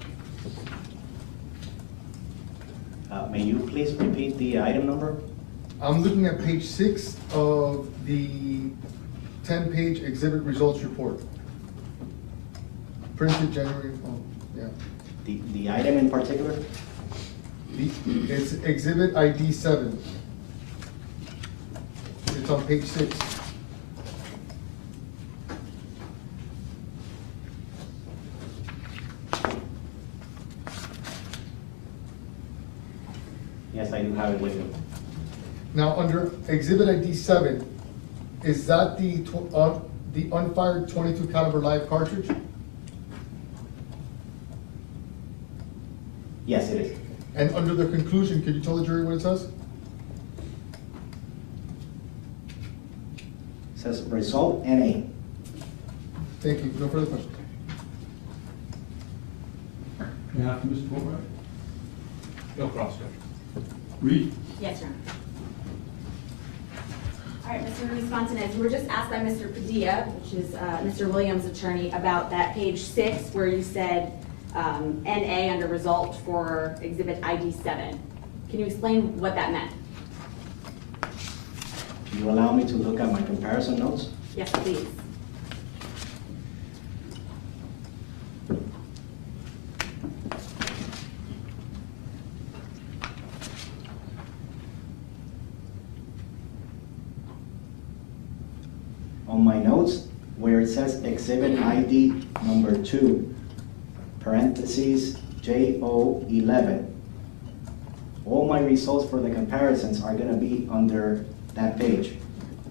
May you please repeat the item number? I'm looking at page 6 of the 10-page exhibit results report. Printed January, yeah. The item in particular? It's exhibit ID 7. It's on page 6. Yes, I do have it with me. Now, under exhibit ID 7, is that the unfired 22 caliber live cartridge? Yes, it is. And under the conclusion, could you tell the jury what it says? It says result NA. Thank you, no further questions. You have to, Mr. Bori? No cross, Judge. Read. Yes, Your Honor. All right, Mr. Ruiz-Fontanez, you were just asked by Mr. Padilla, which is Mr. Williams' attorney, about that page 6 where you said NA under result for exhibit ID 7. Can you explain what that meant? Can you allow me to look at my comparison notes? Yes, please. On my notes, where it says exhibit ID number 2, parentheses JO11, all my results for the comparisons are gonna be under that page.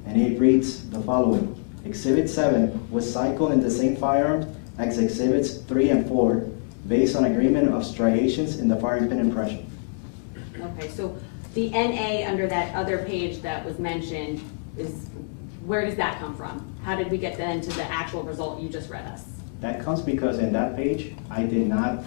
And it reads the following. Exhibit 7 was cycled in the same firearms as exhibits 3 and 4 based on agreement of striations in the firing pin impression. Okay, so the NA under that other page that was mentioned is, where does that come from? How did we get then to the actual result you just read us? That comes because in that page, I did not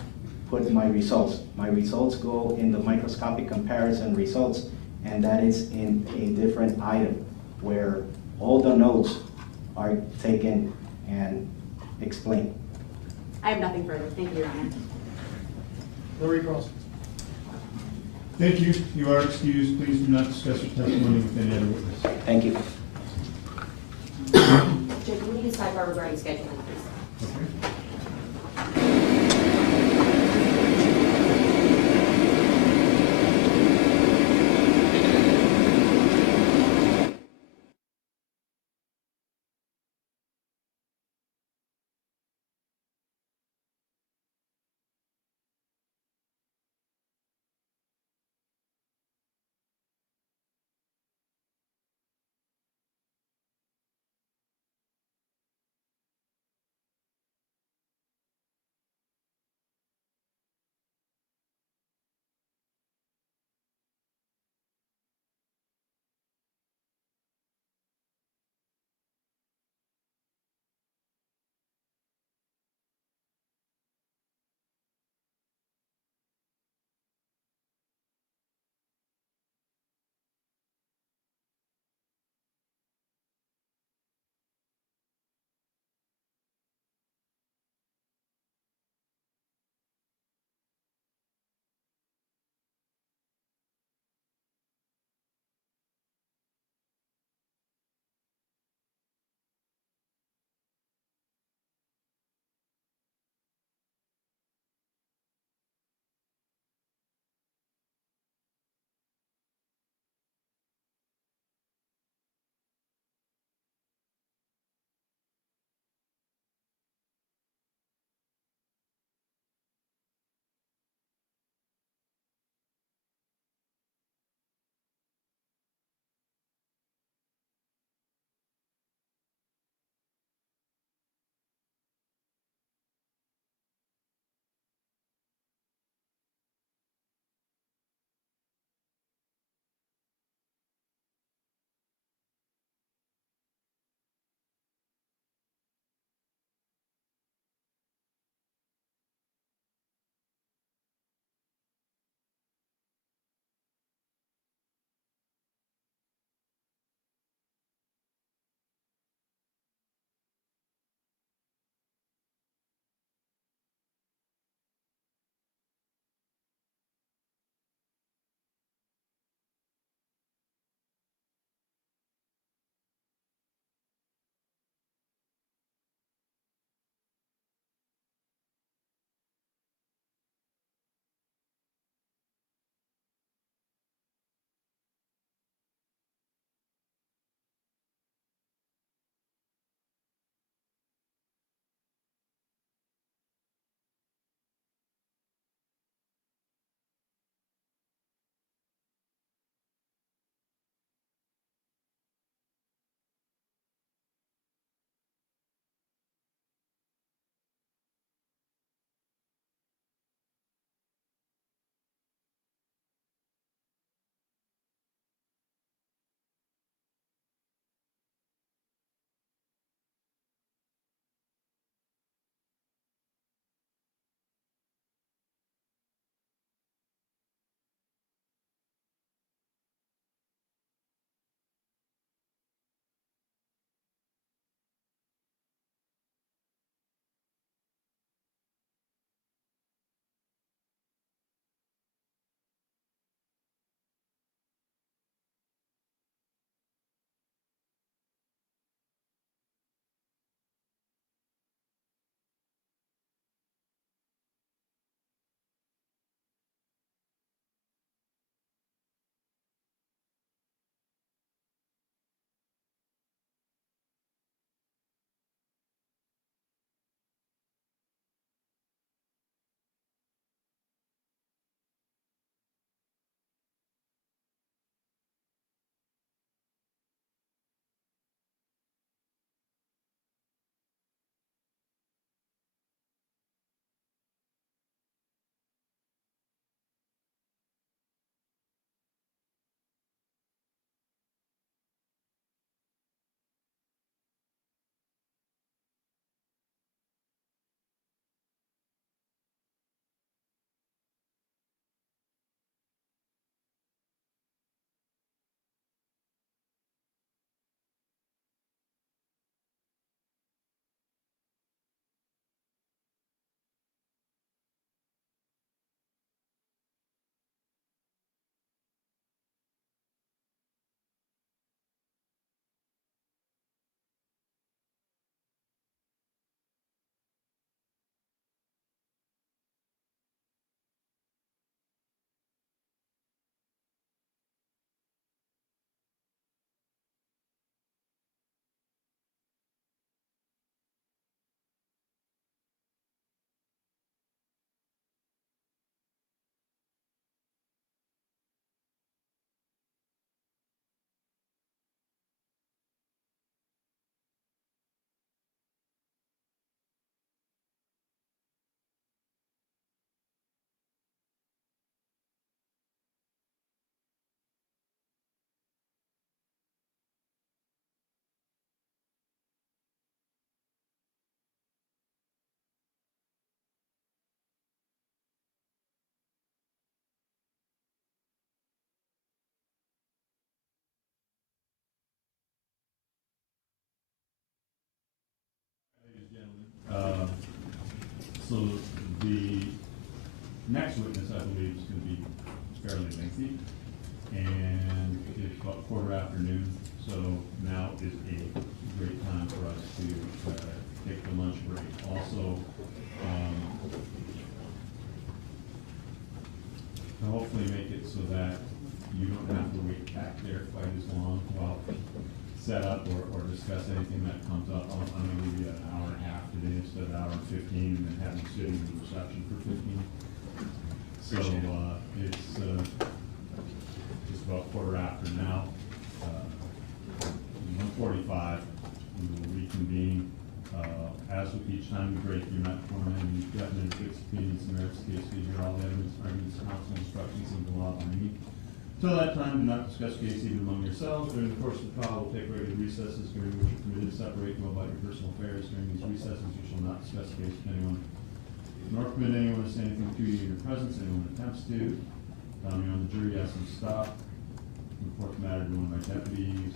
put my results. My results go in the microscopic comparison results, and that is in a different item where all the notes are taken and explained. I have nothing further. Thank you, Your Honor. No recross. Thank you. You are excused. Please do not discuss your testimony with any other witness. Thank you. Judge, we need to sidebar regarding scheduling, please. Okay. So the next witness, I believe, is going to be fairly lengthy, and it's about 1:15, so now is a great time for us to take the lunch break. Also, to hopefully make it so that you don't have to wait back there quite as long while set up or discuss anything that comes up. I'm going to give you an hour and a half today instead of an hour and 15, and then have you sitting in the reception for 15. So it's just about 1:15 now. 1:45, we will reconvene. As with each time we break, you're not forming any definite fixed opinions, merits, case, figure, all the evidence, arguments, counsel, instructions, and the law by me. Till that time, do not discuss case even among yourselves. During the course of the trial, we'll take regular recesses during which you're permitted to separate and go about your personal affairs. During these recesses, you shall not discuss case with anyone, nor permit anyone to say anything to you in your presence. Anyone attempts to, you're on the jury, ask them to stop. Report the matter to one of my deputies.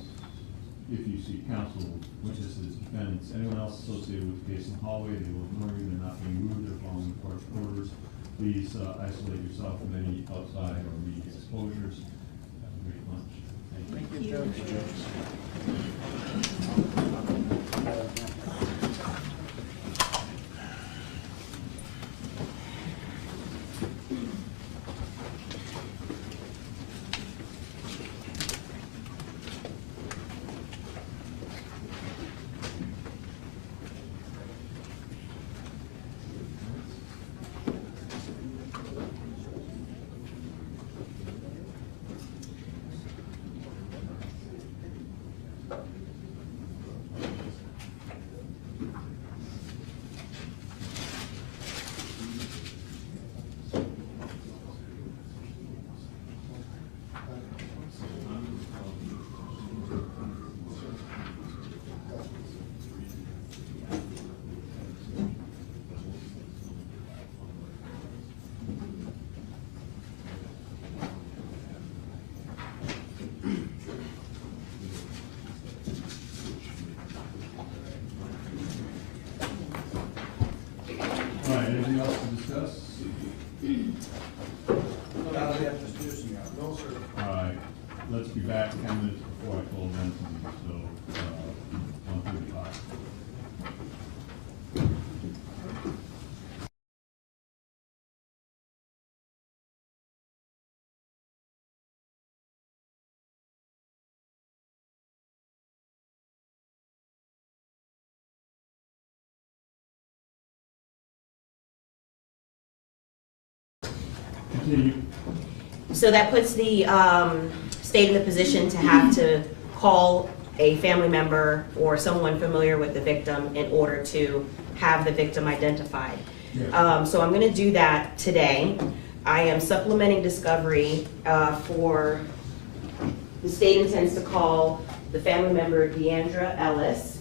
If you see counsel, witnesses, defendants, anyone else associated with the case in the hallway, they will ignore you. They're not being rude. They're following the court's orders. Please isolate yourself from any outside or media exposures. Have a great lunch. Thank you. All right, anything else to discuss? All right, let's be back 10 minutes before I close entity, so 1:35. Continue. So that puts the state in the position to have to call a family member or someone familiar with the victim in order to have the victim identified. Yeah. So I'm going to do that today. I am supplementing discovery for the state intends to call the family member Deandra Ellis.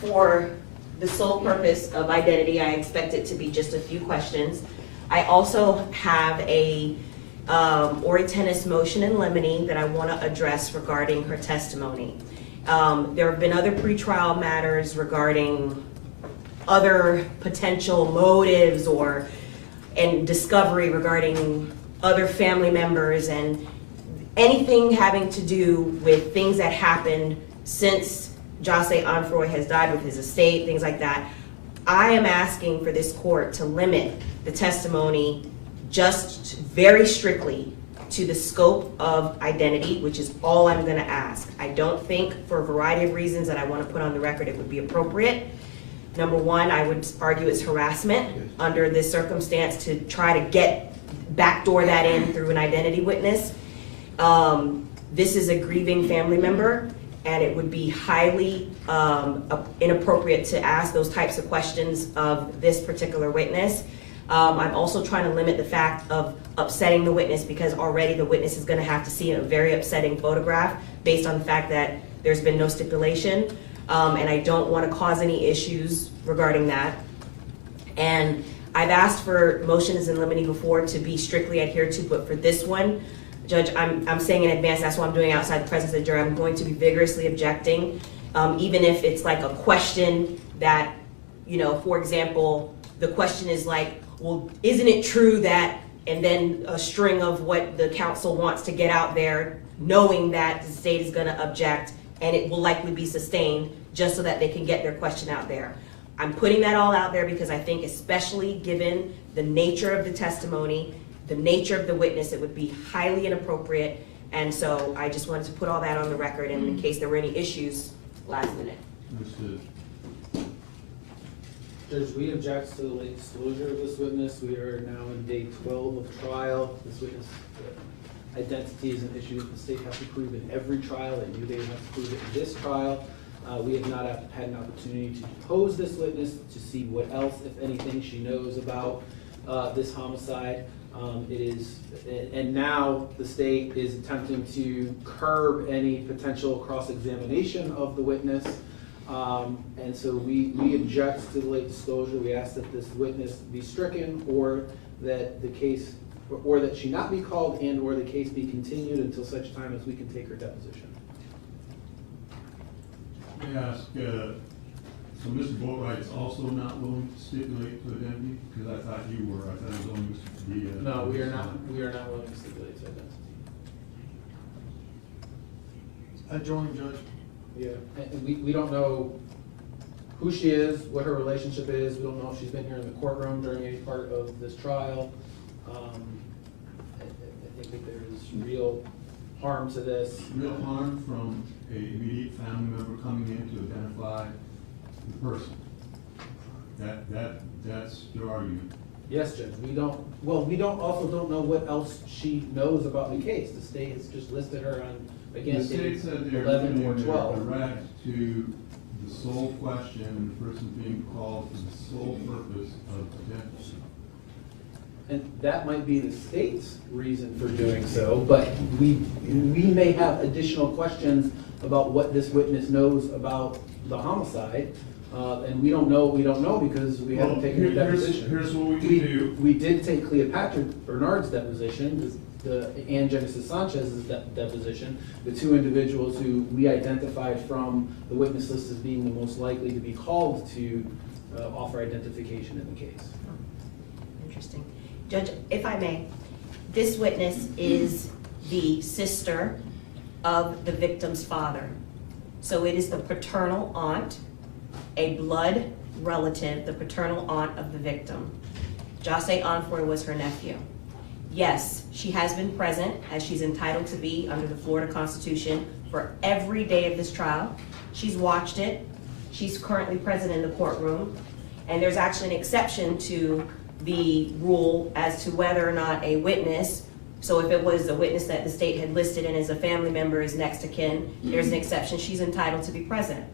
For the sole purpose of identity, I expect it to be just a few questions. I also have a Ori Tennis motion in limine that I want to address regarding her testimony. There have been other pretrial matters regarding other potential motives and discovery regarding other family members and anything having to do with things that happened since Jose Onfroy has died with his estate, things like that. I am asking for this court to limit the testimony just very strictly to the scope of identity, which is all I'm going to ask. I don't think, for a variety of reasons that I want to put on the record, it would be appropriate. Number one, I would argue it's harassment under this circumstance to try to backdoor that in through an identity witness. This is a grieving family member, and it would be highly inappropriate to ask those types of questions of this particular witness. I'm also trying to limit the fact of upsetting the witness, because already the witness is going to have to see a very upsetting photograph based on the fact that there's been no stipulation, and I don't want to cause any issues regarding that. And I've asked for motions in limine before to be strictly adhered to, but for this one, Judge, I'm saying in advance, that's what I'm doing outside the presence of the jury. I'm going to be vigorously objecting, even if it's like a question that, you know, for example, the question is like, well, isn't it true that, and then a string of what the counsel wants to get out there, knowing that the state is gonna object, and it will likely be sustained, just so that they can get their question out there. I'm putting that all out there because I think, especially given the nature of the testimony, the nature of the witness, it would be highly inappropriate. And so I just wanted to put all that on the record, and in case there were any issues last minute. Understood. Judge, we object to the late disclosure of this witness. We are now in day 12 of trial. This witness' identity is an issue that the state has to prove in every trial. They knew they would have to prove it in this trial. We have not had an opportunity to depose this witness to see what else, if anything, she knows about this homicide. And now the state is attempting to curb any potential cross-examination of the witness. And so we object to the late disclosure. We ask that this witness be stricken, or that the case, or that she not be called, and or the case be continued until such time as we can take her deposition. May I ask, so Mr. Boatwright's also not willing to stipulate to identity? Because I thought you were. I thought it was only Mr. Diaz. No, we are not willing to stipulate to identity. Adjoining judge. Yeah, and we don't know who she is, what her relationship is. We don't know if she's been here in the courtroom during any part of this trial. I think that there is real harm to this. Real harm from a immediate family member coming in to identify the person. That's your argument. Yes, Judge. We don't know what else she knows about the case. The state has just listed her on, again, The state said they're 11 or limiting 12. their direct to the sole question, and the person being called for the sole purpose of identity. And that might be the state's reason for doing so, but we may have additional questions about what this witness knows about the homicide, and we don't know because we haven't taken her deposition. Here's what we can do. We did take Cleopatra Bernard's deposition, and Genesis Sanchez's deposition, the two individuals who we identified from the witness list as being the most likely to be called to offer identification in the case. Interesting. Judge, if I may, this witness is the sister of the victim's father. So it is the paternal aunt, a blood relative, the paternal aunt of the victim. Jose Onfoy was her nephew. Yes, she has been present, as she's entitled to be under the Florida Constitution, for every day of this trial. She's watched it. She's currently present in the courtroom. And there's actually an exception to the rule as to whether or not a witness, so if it was a witness that the state had listed and as a family member is next to kin, there's an exception. She's entitled to be present.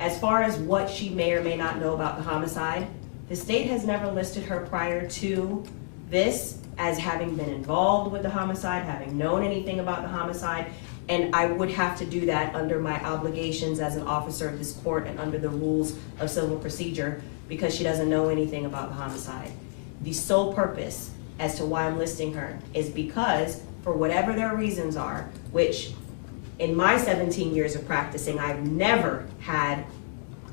As far as what she may or may not know about the homicide, the state has never listed her prior to this as having been involved with the homicide, having known anything about the homicide, and I would have to do that under my obligations as an officer of this court and under the rules of civil procedure, because she doesn't know anything about the homicide. The sole purpose as to why I'm listing her is because, for whatever their reasons are, which in my 17 years of practicing, I've never had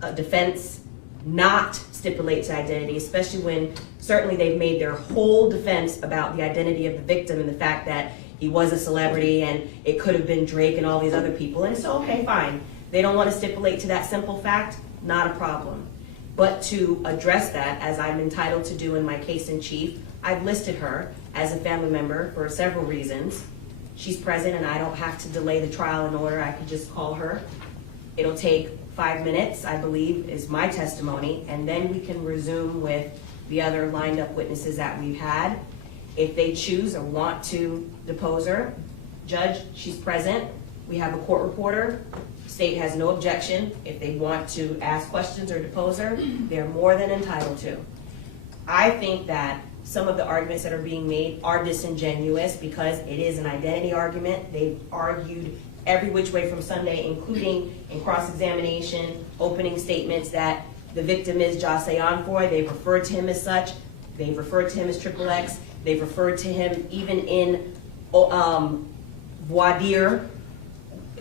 a defense not stipulate to identity, especially when certainly they've made their whole defense about the identity of the victim and the fact that he was a celebrity and it could have been Drake and all these other people. And it's okay, fine. They don't want to stipulate to that simple fact, not a problem. But to address that, as I'm entitled to do in my case in chief, I've listed her as a family member for several reasons. She's present and I don't have to delay the trial in order. I could just call her. It'll take 5 minutes, I believe, is my testimony, and then we can resume with the other lined up witnesses that we've had. If they choose or want to depose her, Judge, she's present. We have a court reporter. State has no objection. If they want to ask questions or depose her, they're more than entitled to. I think that some of the arguments that are being made are disingenuous because it is an identity argument. They've argued every which way from Sunday, including in cross-examination, opening statements that the victim is Jose Onfoy. They've referred to him as such. They've referred to him as XXX. They've referred to him even in voir dire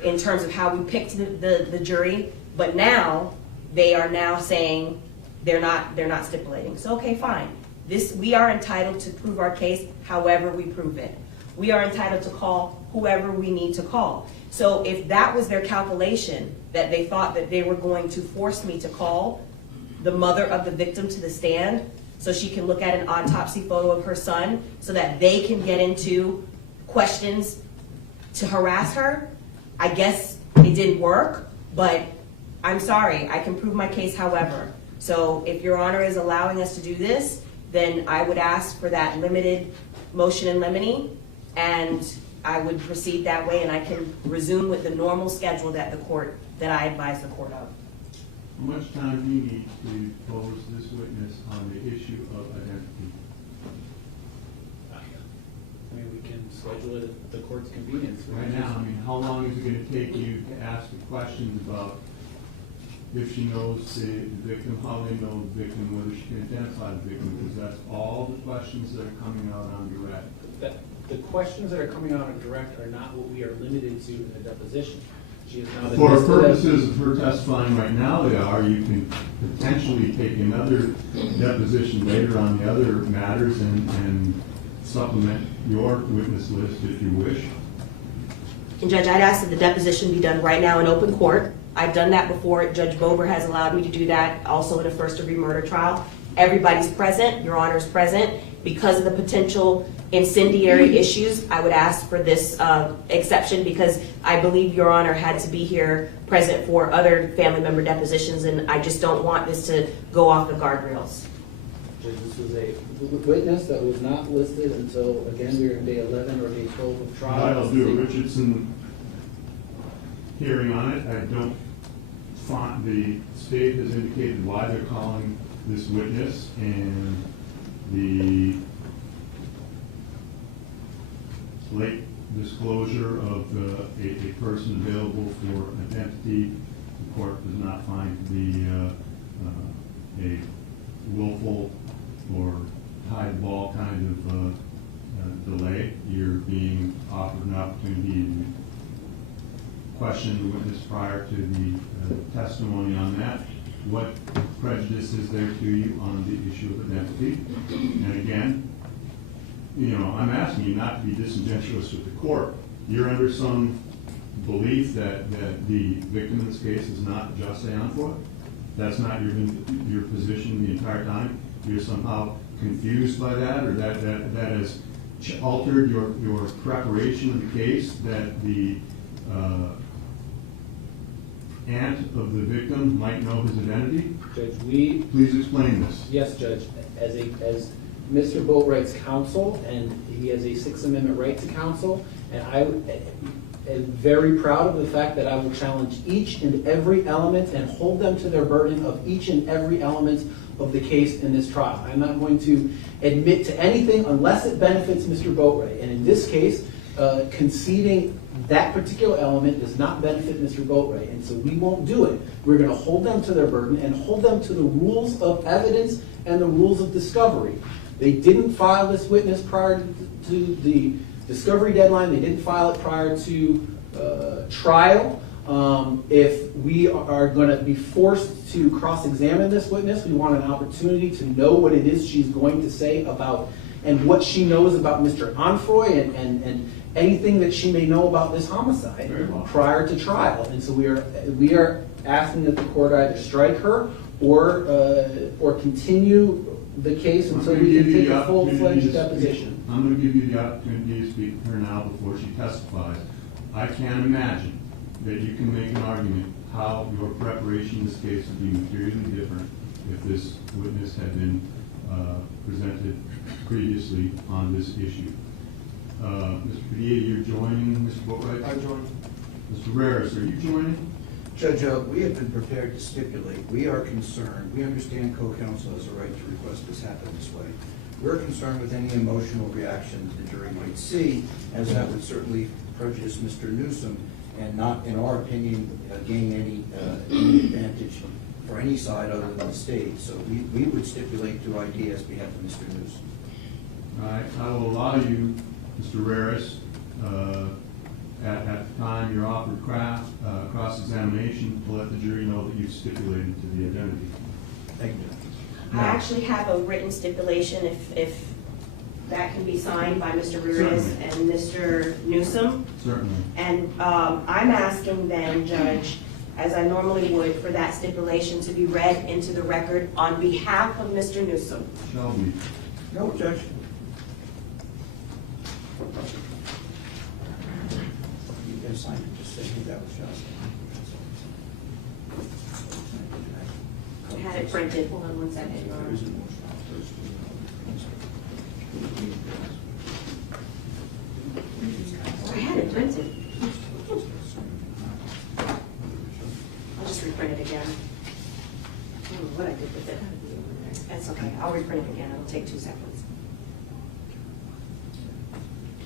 in terms of how we picked the jury, but now they are now saying they're not stipulating. So, okay, fine. We are entitled to prove our case however we prove it. We are entitled to call whoever we need to call. So if that was their calculation, that they thought that they were going to force me to call the mother of the victim to the stand so she can look at an autopsy photo of her son so that they can get into questions to harass her, I guess it didn't work, but I'm sorry, I can prove my case however. So if Your Honor is allowing us to do this, then I would ask for that limited motion in limine, and I would proceed that way, and I can resume with the normal schedule that I advise the court of. How much time do you need to pose this witness on the issue of identity? I mean, we can schedule it at the court's convenience. Right now, I mean, how long is it gonna take you to ask the questions about if she knows the victim, how they know the victim, whether she can identify the victim, because that's all the questions that are coming out on direct. The questions that are coming out on direct are not what we are limited to in a deposition. She is now For listed purposes of her testifying right now, they are, you can potentially take another deposition later on the other matters and supplement your witness list if you wish. And Judge, I'd ask that the deposition be done right now in open court. I've done that before. Judge Bober has allowed me to do that also in a first-degree murder trial. Everybody's present, Your Honor's present. Because of the potential incendiary issues, I would ask for this exception because I believe Your Honor had to be here present for other family member depositions, and I just don't want this to go off the guardrails. This was a witness that was not listed until, again, we were in day 11 or day 12 of trial. I'll do a Richardson hearing on it. I don't find the state has indicated why they're calling this witness, and the late disclosure of a person available for identity, the court does not find to be a willful or hide ball kind of delay. You're being offered an opportunity to question the witness prior to the testimony on that. What prejudice is there to you on the issue of identity? And again, you know, I'm asking you not to be disingenuous with the court. You're under some belief that the victim in this case is not just Anfoy? That's not your position the entire time? You're somehow confused by that, or that has altered your preparation of the case, that the aunt of the victim might know his identity? Judge, please explain this. Yes, Judge. As Mr. Boatwright's counsel, and he has a Sixth Amendment right to counsel, and I am very proud of the fact that I will challenge each and every element and hold them to their burden of each and every element of the case in this trial. I'm not going to admit to anything unless it benefits Mr. Boatwright. And in this case, conceding that particular element does not benefit Mr. Boatwright, and so we won't do it. We're going to hold them to their burden and hold them to the rules of evidence and the rules of discovery. They didn't file this witness prior to the discovery deadline. They didn't file it prior to trial. If we are going to be forced to cross-examine this witness, we want an opportunity to know what it is she's going to say about and what she knows about Mr. Anfoy and anything that she may know about this homicide prior to trial. And so we are asking that the court either strike her or continue the case until we can take a full-fledged deposition. I'm going to give you the opportunity to speak to her now before she testifies. I can't imagine that you can make an argument how your preparation in this case would be materially different if this witness had been presented previously on this issue. Mr. Padilla, you're joining Mr. Boatwright? I join. Mr. Rares, are you joining? Judge, we have been prepared to stipulate. We are concerned. We understand co-counsel has a right to request this happen this way. We're concerned with any emotional reaction the jury might see, as that would certainly prejudice Mr. Newsom and not, in our opinion, gain any advantage for any side other than the state. So we would stipulate to ID as behalf of Mr. Newsom. All right, I will allow you, Mr. Rares, at the time you're offered cross-examination to let the jury know that you've stipulated to the identity. Thank you. I actually have a written stipulation, if that can be signed by Mr. Ruiz and Mr. Newsom. Certainly. And I'm asking then, Judge, as I normally would, for that stipulation to be read into the record on behalf of Mr. Newsom. Shall be. No, Judge. You can sign it, just say who that was, Josh. I had it printed, hold on one second, Your Honor. I had it printed. I'll just reprint it again. I don't know what I did with it. That's okay, I'll reprint it again, it'll take 2 seconds.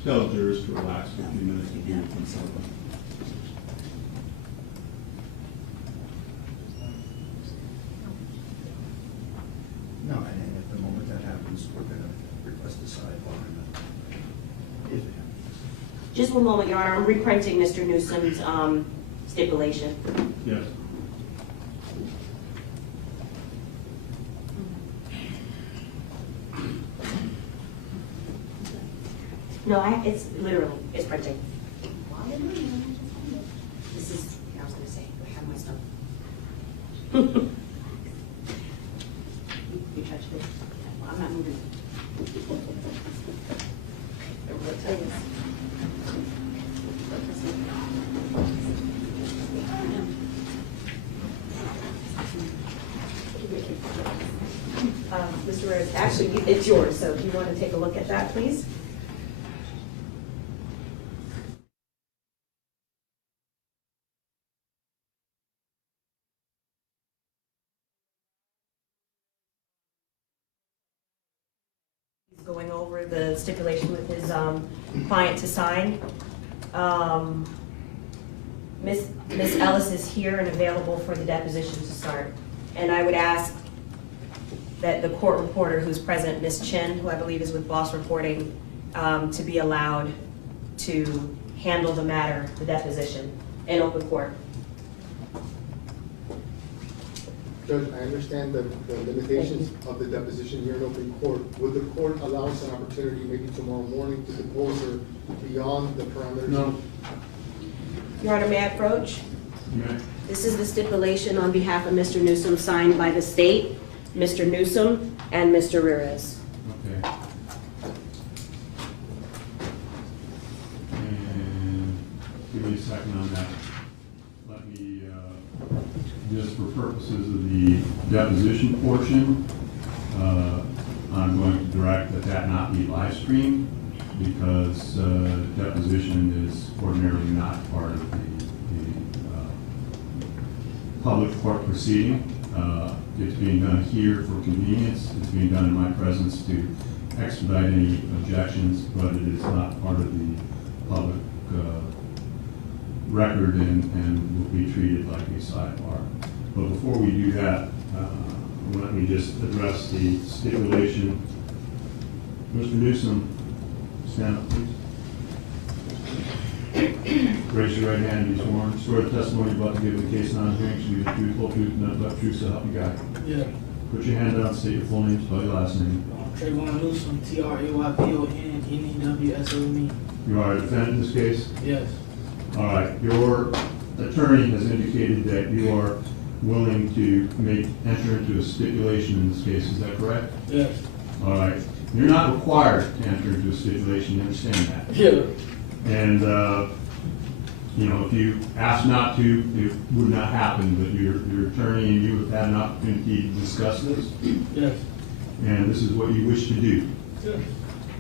Tell jurors to relax for a few minutes to do it. No, and at the moment that happens, we're gonna request a sidebar. If it happens. Just one moment, Your Honor, I'm reprinting Mr. Newsom's stipulation. Yes. No, it's literally, it's printing. This is, I was gonna say, I have my stuff. You touched it? Well, I'm not moving. What time is it? Mr. Rose, actually, it's yours, so if you want to take a look at that, please. He's going over the stipulation with his client to sign. Ms. Ellis is here and available for the deposition to start. And I would ask that the court reporter who's present, Ms. Chin, who I believe is with Boss Reporting, to be allowed to handle the matter, the deposition, in open court. Judge, I understand the limitations of the deposition here in open court. Would the court allow us an opportunity maybe tomorrow morning to depose her beyond the parameters? No. Your Honor, may I approach? You may. This is the stipulation on behalf of Mr. Newsom signed by the state, Mr. Newsom, and Mr. Ruiz. Okay. And give me a second on that. Let me, just for purposes of the deposition portion, I'm going to direct that not be live streamed because deposition is ordinarily not part of the public court proceeding. It's being done here for convenience. It's being done in my presence to expedite any objections, but it is not part of the public record and will be treated like a sidebar. But before we do that, let me just address the stipulation. Mr. Newsom, stand up, please. Raise your right hand and be sworn. Swear the testimony you're about to give in the case non hearing should be the truth, whole truth, and nothing but the truth, so help you God. Yeah. Put your hand down, state your full name, spell your last name. Trayvon Newsom, TRAYVON, You are a defendant in this case? Yes. All right. Your attorney has indicated that you are willing to enter into a stipulation in this case. Is that correct? Yes. All right. You're not required to enter into a stipulation. You understand that? Yeah. And, you know, if you ask not to, it would not happen, but your attorney and you have had an opportunity to discuss this. Yes. And this is what you wish to do. Yes.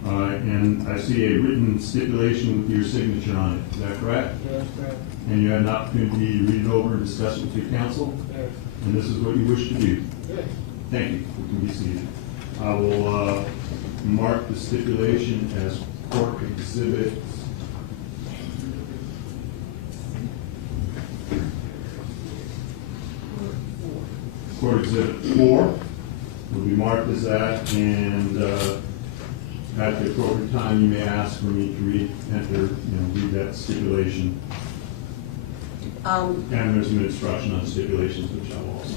All right, and I see a written stipulation with your signature on it. Is that correct? Yes, correct. And you had an opportunity to read it over and discuss it with your counsel? Yes. And this is what you wish to do? Yes. Thank you. You can be seated. I will mark the stipulation as court exhibit. Court exhibit 4 will be marked as that, and At the appropriate time, you may ask for me to read that stipulation. And there's an instruction on stipulations, which I will also.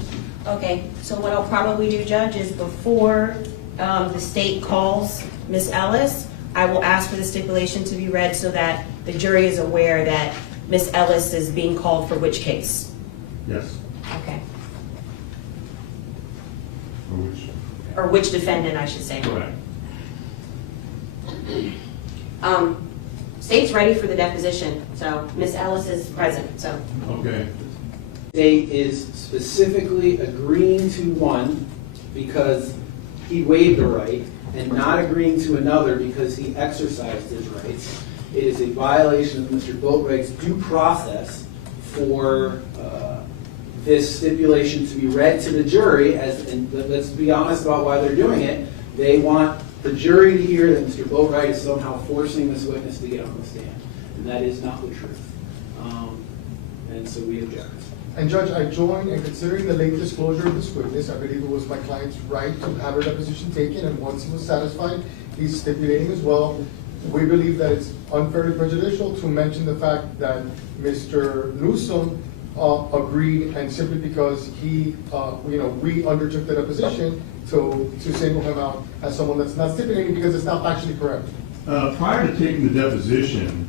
Okay, so what I'll probably do, Judge, is before the state calls Ms. Ellis, I will ask for the stipulation to be read so that the jury is aware that Ms. Ellis is being called for which case. Yes. Okay. For which? Or which defendant, I should say. Correct. State's ready for the deposition, so Ms. Ellis is present, so. Okay. State is specifically agreeing to one because he waived a right and not agreeing to another because he exercised his rights. It is a violation of Mr. Boatwright's due process for this stipulation to be read to the jury, and let's be honest about why they're doing it. They want the jury to hear that Mr. Boatwright is somehow forcing this witness to get on the stand, and that is not the truth. And so we object. And Judge, I join in considering the late disclosure of this witness. I believe it was my client's right to have her deposition taken, and once he was satisfied, he's stipulating as well. We believe that it's unfairly prejudicial to mention the fact that Mr. Newsom agreed, and simply because he, we undertook the deposition to single him out as someone that's not stipulating because it's not actually correct. Prior to taking the deposition,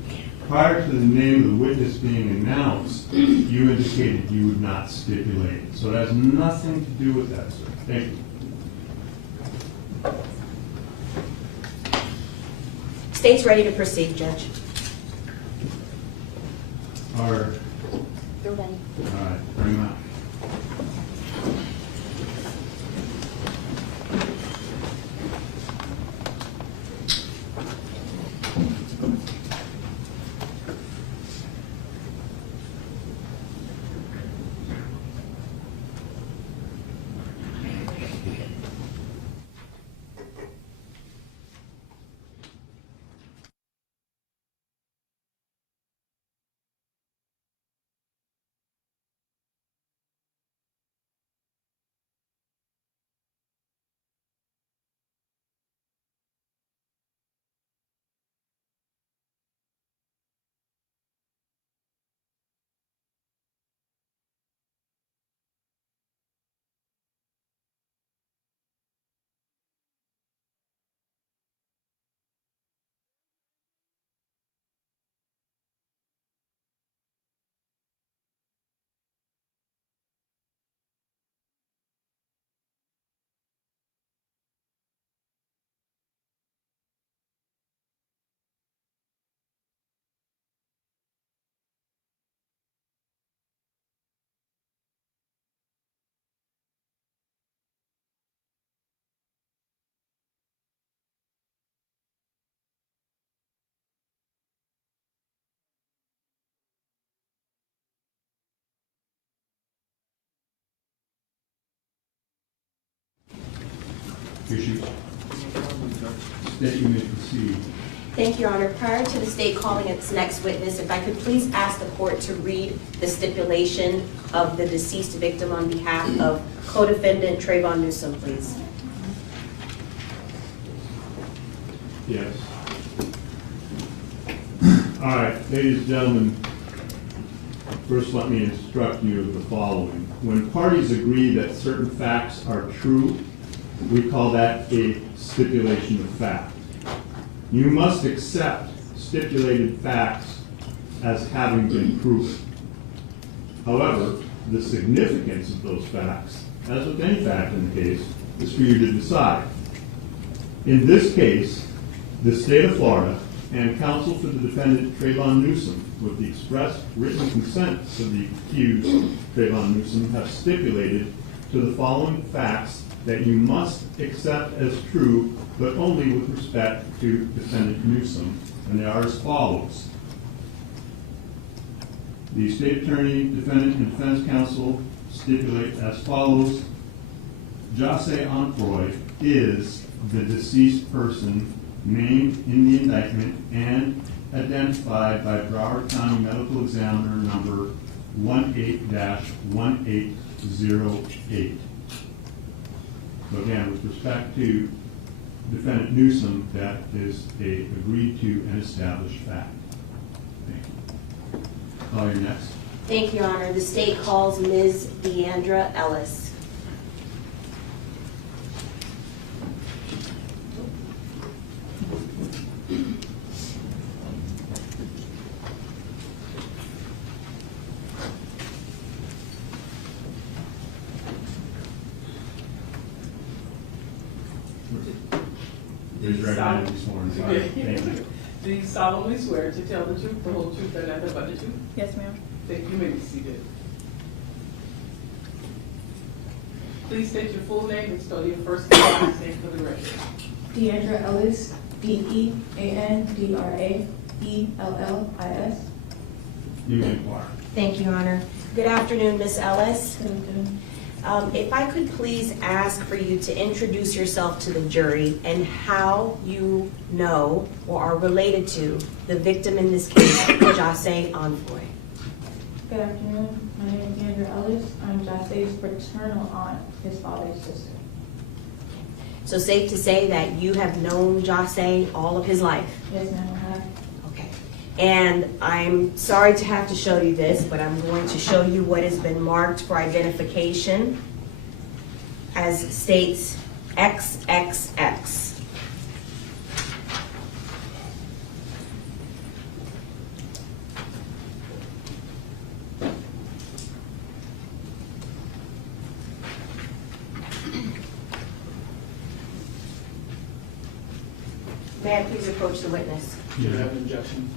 prior to the name of the witness being announced, you indicated you would not stipulate. So it has nothing to do with that, sir. Thank you. State's ready to proceed, Judge. They're ready. All right, bring them out. Issues. State, you may proceed. Thank you, Your Honor. Prior to the state calling its next witness, if I could please ask the court to read the stipulation of the deceased victim on behalf of co-defendant Trayvon Newsom, please. Yes. All right, ladies and gentlemen, first let me instruct you of the following. When parties agree that certain facts are true, we call that a stipulation of fact. You must accept stipulated facts as having been proven. However, the significance of those facts, as with any fact in the case, is for you to decide. In this case, the state of Florida and counsel for the defendant Trayvon Newsom, with the express written consent of the accused Trayvon Newsom, have stipulated to the following facts that you must accept as true, but only with respect to defendant Newsom, and they are as follows. The state attorney, defendant, and defense counsel stipulate as follows. Jose Onfroy is the deceased person named in the indictment and identified by Broward County Medical Examiner number 18-1808. So again, with respect to Defendant Newsom, that is a agreed to and established fact. Thank you. Call your next. Thank you, Your Honor. The state calls Ms. Deandra Ellis. Raise your right hand and be sworn. Sorry. Thank you. Do you solemnly swear to tell the truth, the whole truth, and nothing but the truth? Yes, ma'am. Thank you. You may be seated. Please state your full name and spell your first and last name for the record. Deandra Ellis, Deandraellis. You may inquire. Thank you, Your Honor. Good afternoon, Ms. Ellis. Good afternoon. If I could please ask for you to introduce yourself to the jury and how you know or are related to the victim in this case, Jase Envoy. Good afternoon. My name is Deandra Ellis. I'm Jase's fraternal aunt, his father's sister. So safe to say that you have known Jase all of his life? Yes, ma'am, I have. Okay. And I'm sorry to have to show you this, but I'm going to show you what has been marked for identification as states XXX. May I please approach the witness? Do you have an objection?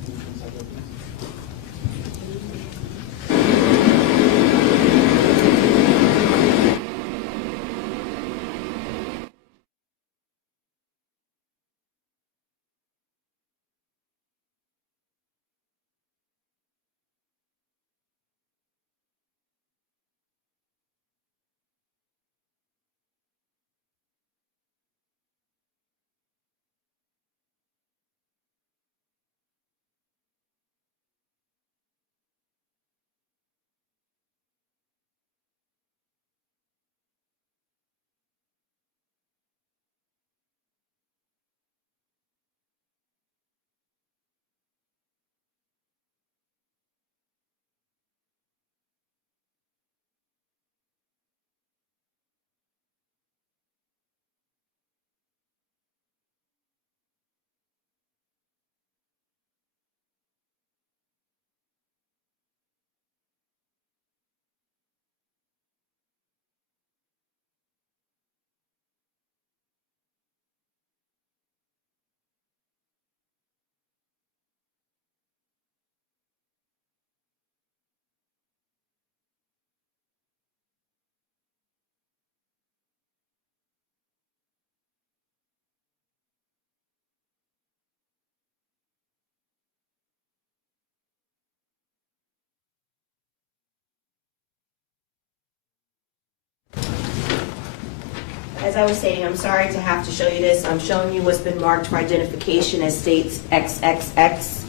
As I was stating, I'm sorry to have to show you this. I'm showing you what's been marked for identification as states XXX.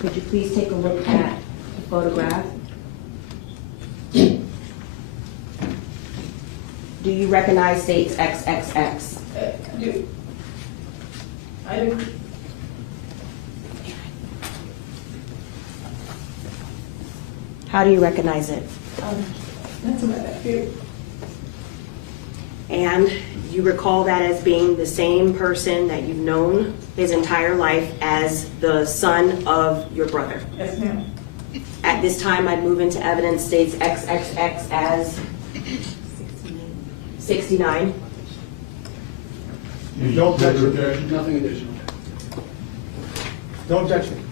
Could you please take a look at the photograph? Do you recognize states XXX? I do. I do. How do you recognize it? That's what I feel. And you recall that as being the same person that you've known his entire life as the son of your brother. Yes, ma'am. At this time, I'd move into evidence states XXX as 69. You don't objection. Nothing additional. No objection.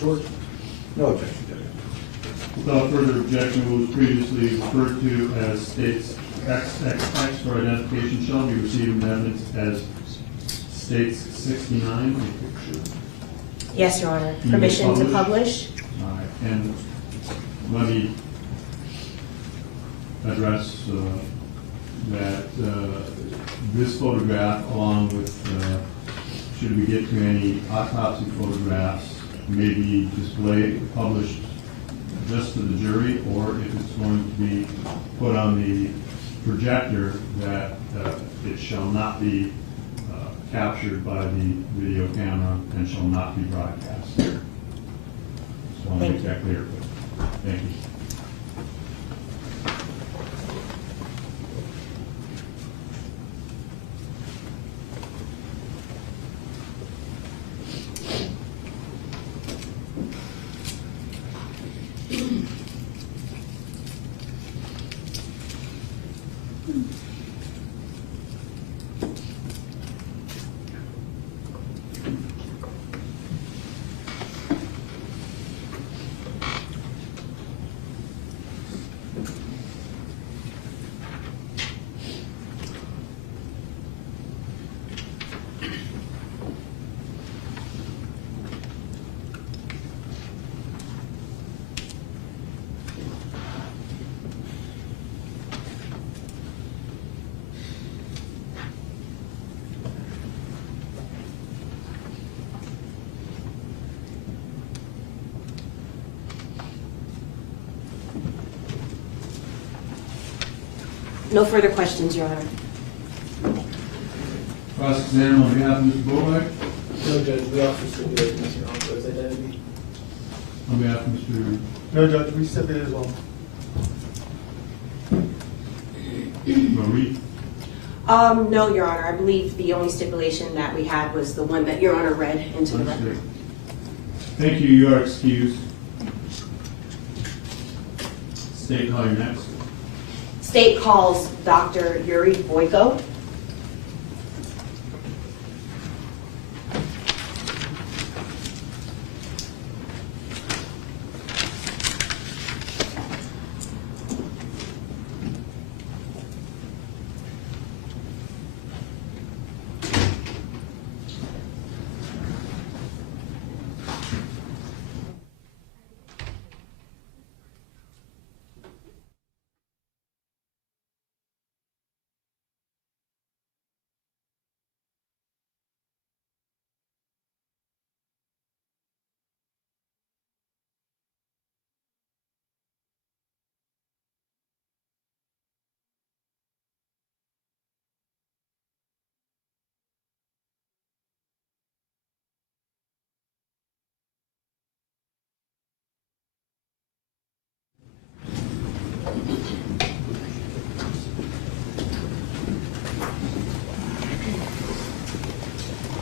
George? No objection, Judge. Without further objection, what was previously referred to as states XXX for identification shall be received in evidence as states 69. Yes, Your Honor. You Permission to publish? publish? All right, and let me address that this photograph, along with, should we get to any autopsy photographs, may be displayed, published just to the jury, or if it's going to be put on the projector, that It shall not be captured by the video camera and shall not be broadcast. Just want to make that clear. Thank you. No further questions, Your Honor. Cross-examine on behalf of Mr. Bori. No, Judge, we also stipulated Mr. Alvarez's identity. On behalf of Mr. No, Judge, we stipulated as well. Bori. No, Your Honor, I believe the only stipulation that we had was the one that Your Honor read into the record. Thank you. You are excused. State, call your next. State calls Dr. Yuri Boyko.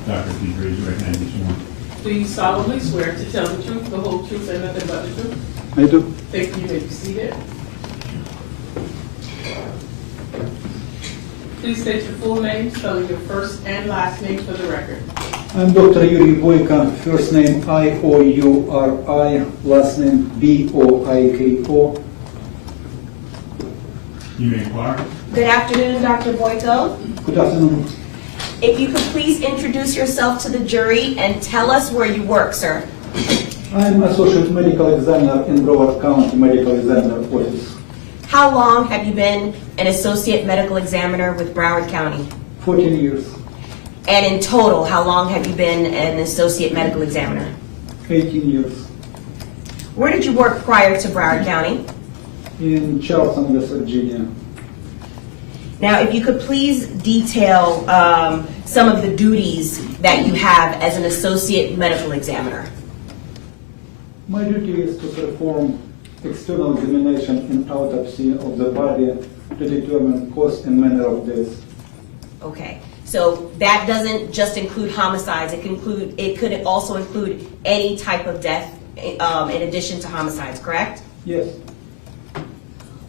Doctor, please raise your right hand. Be sworn. Do you solemnly swear to tell the truth, the whole truth, and nothing but the truth? I do. Thank you. You may be seated. Please state your full name, spelling your first and last name for the record. I'm Dr. Yuri Boyko, first name I-O-U-R-I, last name B-O-I-K-O. You may inquire. Good afternoon, Dr. Boyko. Good afternoon. If you could please introduce yourself to the jury and tell us where you work, sir. I'm Associate Medical Examiner in Broward County Medical Examiner Office. How long have you been an Associate Medical Examiner with Broward County? 14 years. And in total, how long have you been an Associate Medical Examiner? 18 years. Where did you work prior to Broward County? In Charleston, West Virginia. Now, if you could please detail some of the duties that you have as an Associate Medical Examiner. My duty is to perform external examination and autopsy of the body to determine cause and manner of death. Okay, so that doesn't just include homicides. It could also include any type of death in addition to homicides, correct? Yes.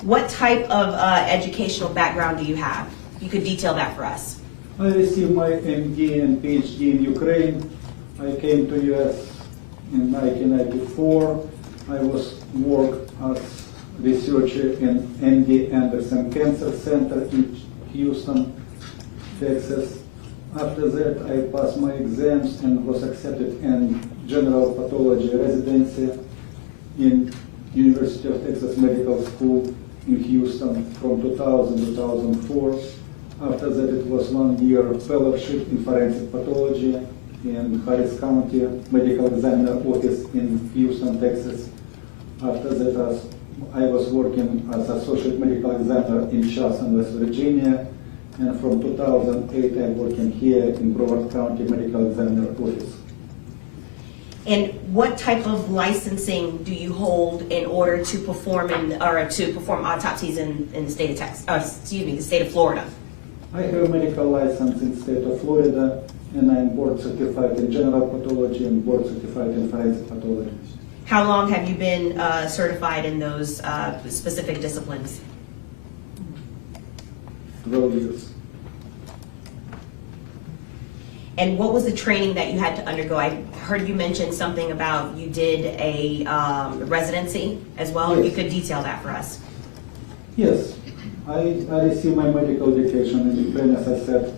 What type of educational background do you have? You could detail that for us. I received my MD and PhD in Ukraine. I came to US in 1994. I worked as researcher in MD Anderson Cancer Center in Houston, Texas. After that, I passed my exams and was accepted in general pathology residency in University of Texas Medical School in Houston from 2000 to 2004. After that, it was 1 year fellowship in forensic pathology in Harris County Medical Examiner Office in Houston, Texas. After that, I was working as Associate Medical Examiner in Charleston, West Virginia, and from 2008 I'm working here in Broward County Medical Examiner Office. And what type of licensing do you hold in order to perform autopsies in the state of Texas? The state of Florida. I have a medical license in the state of Florida, and I'm board certified in general pathology and board certified in forensic pathology. How long have you been certified in those specific disciplines? 12 years. And what was the training that you had to undergo? I heard you mention something about you did a residency as well. If you could detail that for us. Yes, I received my medical education in Ukraine, as I said,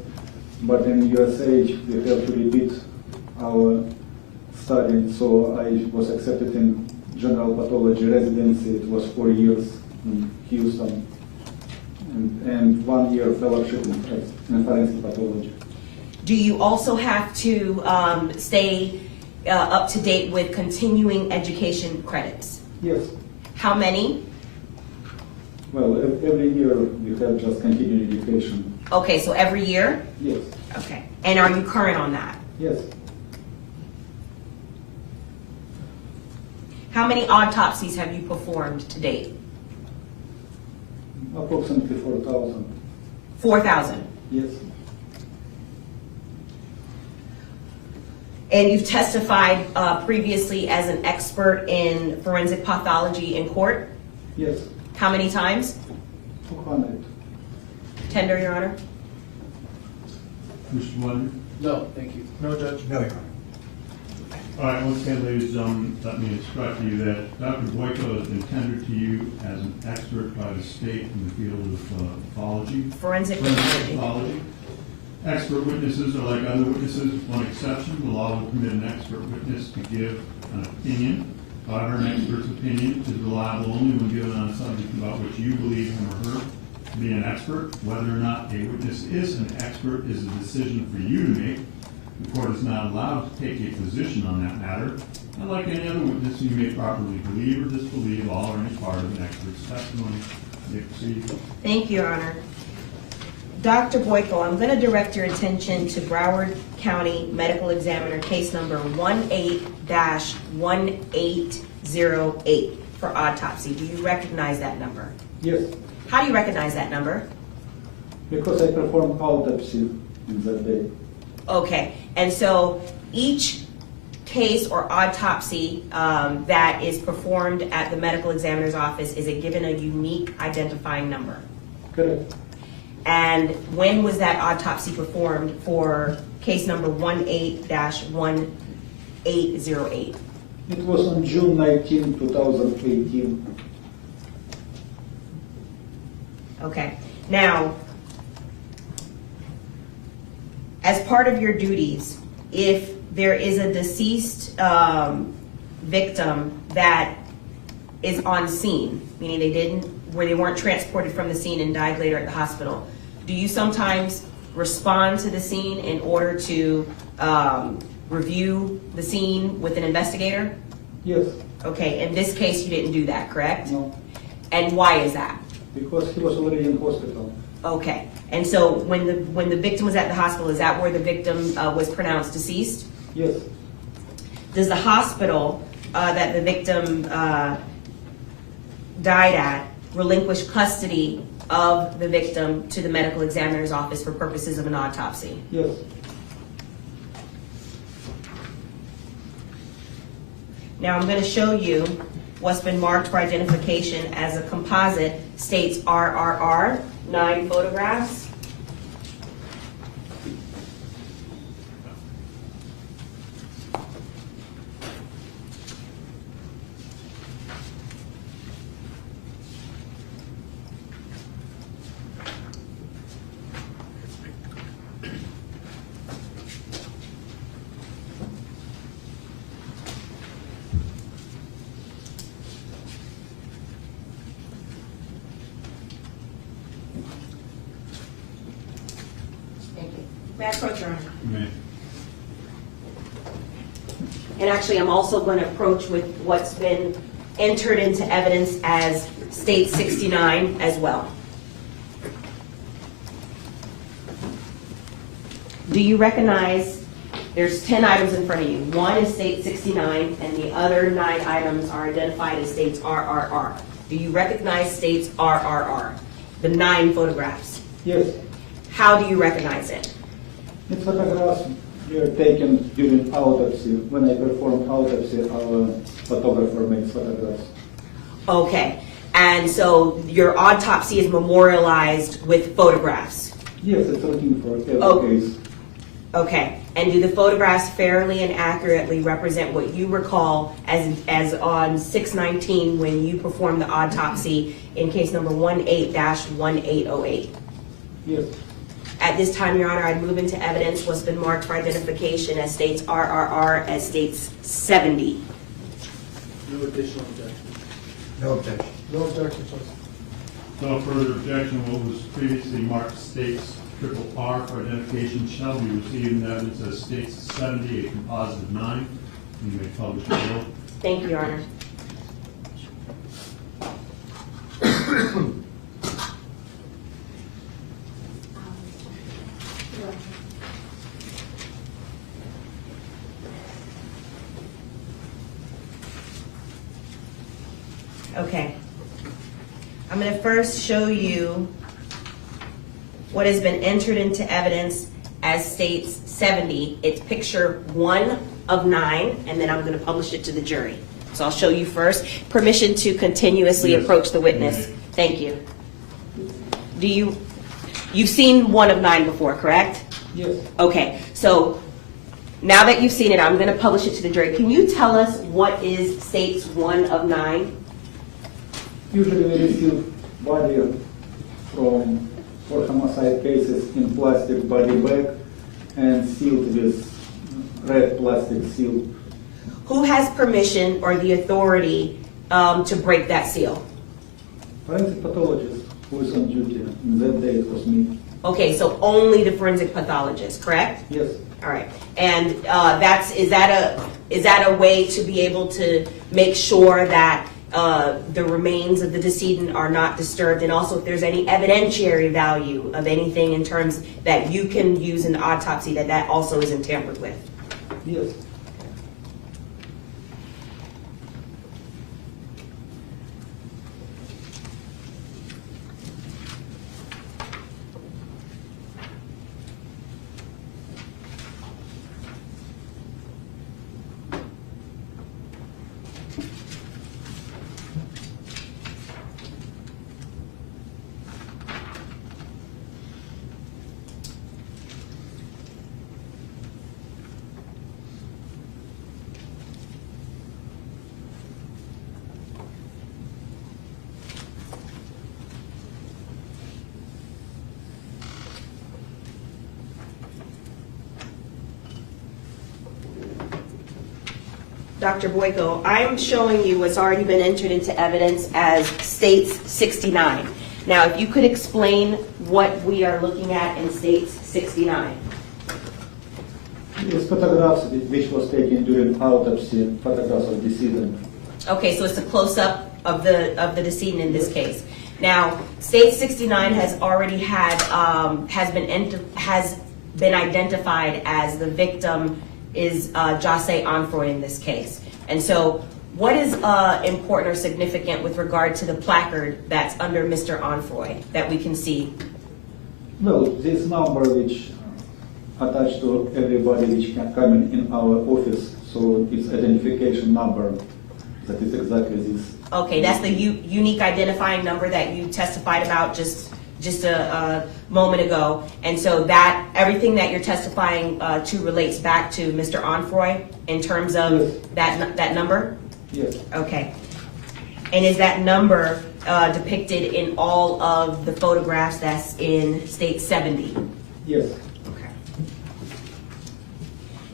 but in USA we have to repeat our study, so I was accepted in general pathology residency. It was 4 years in Houston, and 1 year fellowship in forensic pathology. Do you also have to stay up to date with continuing education credits? Yes. How many? Well, every year we have just continuing education. Okay, so every year? Yes. Okay. And are you current on that? Yes. How many autopsies have you performed to date? Approximately 4,000. 4,000? Yes. And you've testified previously as an expert in forensic pathology in court? Yes. How many times? 200. Tender, Your Honor? Mr. Wonder? No, thank you. No, Judge. No, Your Honor. All right, once again, ladies and gentlemen, let me instruct you that Dr. Boyko has been tendered to you as an expert by the state in the field of pathology. Forensic pathology. Expert witnesses are like other witnesses, with one exception. The law will permit an expert witness to give an opinion. However, an expert's opinion is reliable only when given on a subject about which you believe him or her to be an expert. Whether or not a witness is an expert is a decision for you to make. The court is not allowed to take a position on that matter. And like any other witness, you may properly believe or disbelieve all or any part of an expert's testimony. You may proceed. Thank you, Your Honor. Dr. Boyko, I'm going to direct your attention to Broward County Medical Examiner case number 18-1808 for autopsy. Do you recognize that number? Yes. How do you recognize that number? Because I performed autopsy in that day. Okay, and so each case or autopsy that is performed at the medical examiner's office is given a unique identifying number. Correct. And when was that autopsy performed for case number 18-1808? It was on June 19, 2018. Okay, now, as part of your duties, if there is a deceased victim that is on scene, meaning they weren't transported from the scene and died later at the hospital, do you sometimes respond to the scene in order to review the scene with an investigator? Yes. Okay, in this case, you didn't do that, correct? No. And why is that? Because he was already in hospital. Okay, and so when the victim was at the hospital, is that where the victim was pronounced deceased? Yes. Does the hospital that the victim died at relinquish custody of the victim to the medical examiner's office for purposes of an autopsy? Yes. Now I'm going to show you what's been marked for identification as a composite, states RRR, 9 photographs. May I approach, Your Honor? You may. And actually, I'm also going to approach with what's been entered into evidence as State 69 as well. do you recognize, there's 10 items in front of you. One is state 69, and the other 9 items are identified as states RRR. Do you recognize states RRR? The 9 photographs. Yes, How do you recognize it? it's photographs were taken during autopsy. When I perform autopsy, our photographer makes photographs. Okay, and so your autopsy is memorialized with photographs. Yes, it's looking for every Oh. case. Okay, and do the photographs fairly and accurately represent what you recall as on 6/19 when you performed the autopsy in case number 18-1808? Yes, At this time, Your Honor, I'd move into evidence what's been marked for identification as states RRR as states 70. No additional objection. No objection. No objection, Judge. No further objection. What was previously marked states RRR for identification shall be received in evidence as states 70, a composite of 9. You may publish the bill. Thank you, Your Honor. Okay. I'm going to first show you what has been entered into evidence as states 70. It's picture 1 of 9, and then I'm going to publish it to the jury. So I'll show you first. Permission to continuously Yes. approach the witness. Thank you. You've seen 1 of 9 before, correct? yes. Okay, so now that you've seen it, I'm going to publish it to the jury. Can you tell us what is states 1 of 9? Usually we receive body for homicide cases in plastic body bag and sealed with red plastic seal. Who has permission or the authority to break that seal? Forensic pathologist who is on duty, in that day it was me. Okay, so only the forensic pathologist, correct? Yes, All right, and is that a way to be able to make sure that the remains of the decedent are not disturbed, and also if there's any evidentiary value of anything in terms that you can use in the autopsy, that also isn't tampered with? yes. Dr. Boyko, I'm showing you what's already been entered into evidence as states 69. Now, if you could explain what we are looking at in states 69. Yes, photographs which was taken during autopsy, photographs of decedent. Okay, so it's a close-up of the decedent in this case. Now, state 69 has already had has been identified as the victim is Jase Onfroy in this case. And so what is important or significant with regard to the placard that's under Mr. Onfroy that we can see? Well, this number which attached to everybody which can come in our office, so it's identification number, that is exactly this. Okay, that's the unique identifying number that you testified about just a moment ago. And so that, everything that you're testifying to relates back to Mr. Onfroy in terms of that number? Yes. Okay. And is that number depicted in all of the photographs that's in state 70? Yes. Okay.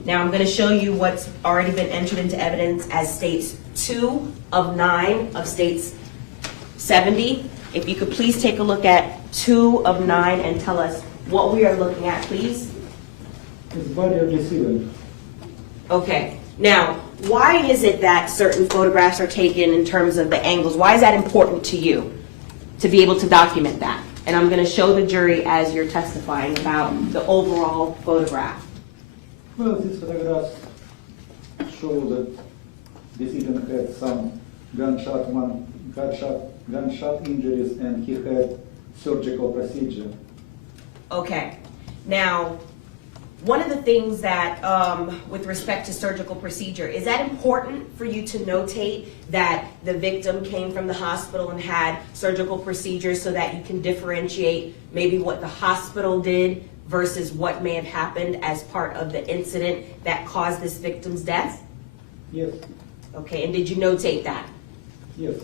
Now I'm going to show you what's already been entered into evidence as states 2 of 9 of states 70. If you could please take a look at 2 of 9 and tell us what we are looking at, please. It's body of decedent. Okay. Now, why is it that certain photographs are taken in terms of the angles? Why is that important to you to be able to document that? And I'm gonna show the jury as you're testifying about the overall photograph. Well, these photographs show that decedent had some gunshot injuries, and he had surgical procedure. Okay, now, one of the things that, with respect to surgical procedure, is that important for you to notate that the victim came from the hospital and had surgical procedures so that you can differentiate maybe what the hospital did versus what may have happened as part of the incident that caused this victim's death? Yes, Okay, and did you notate that? yes.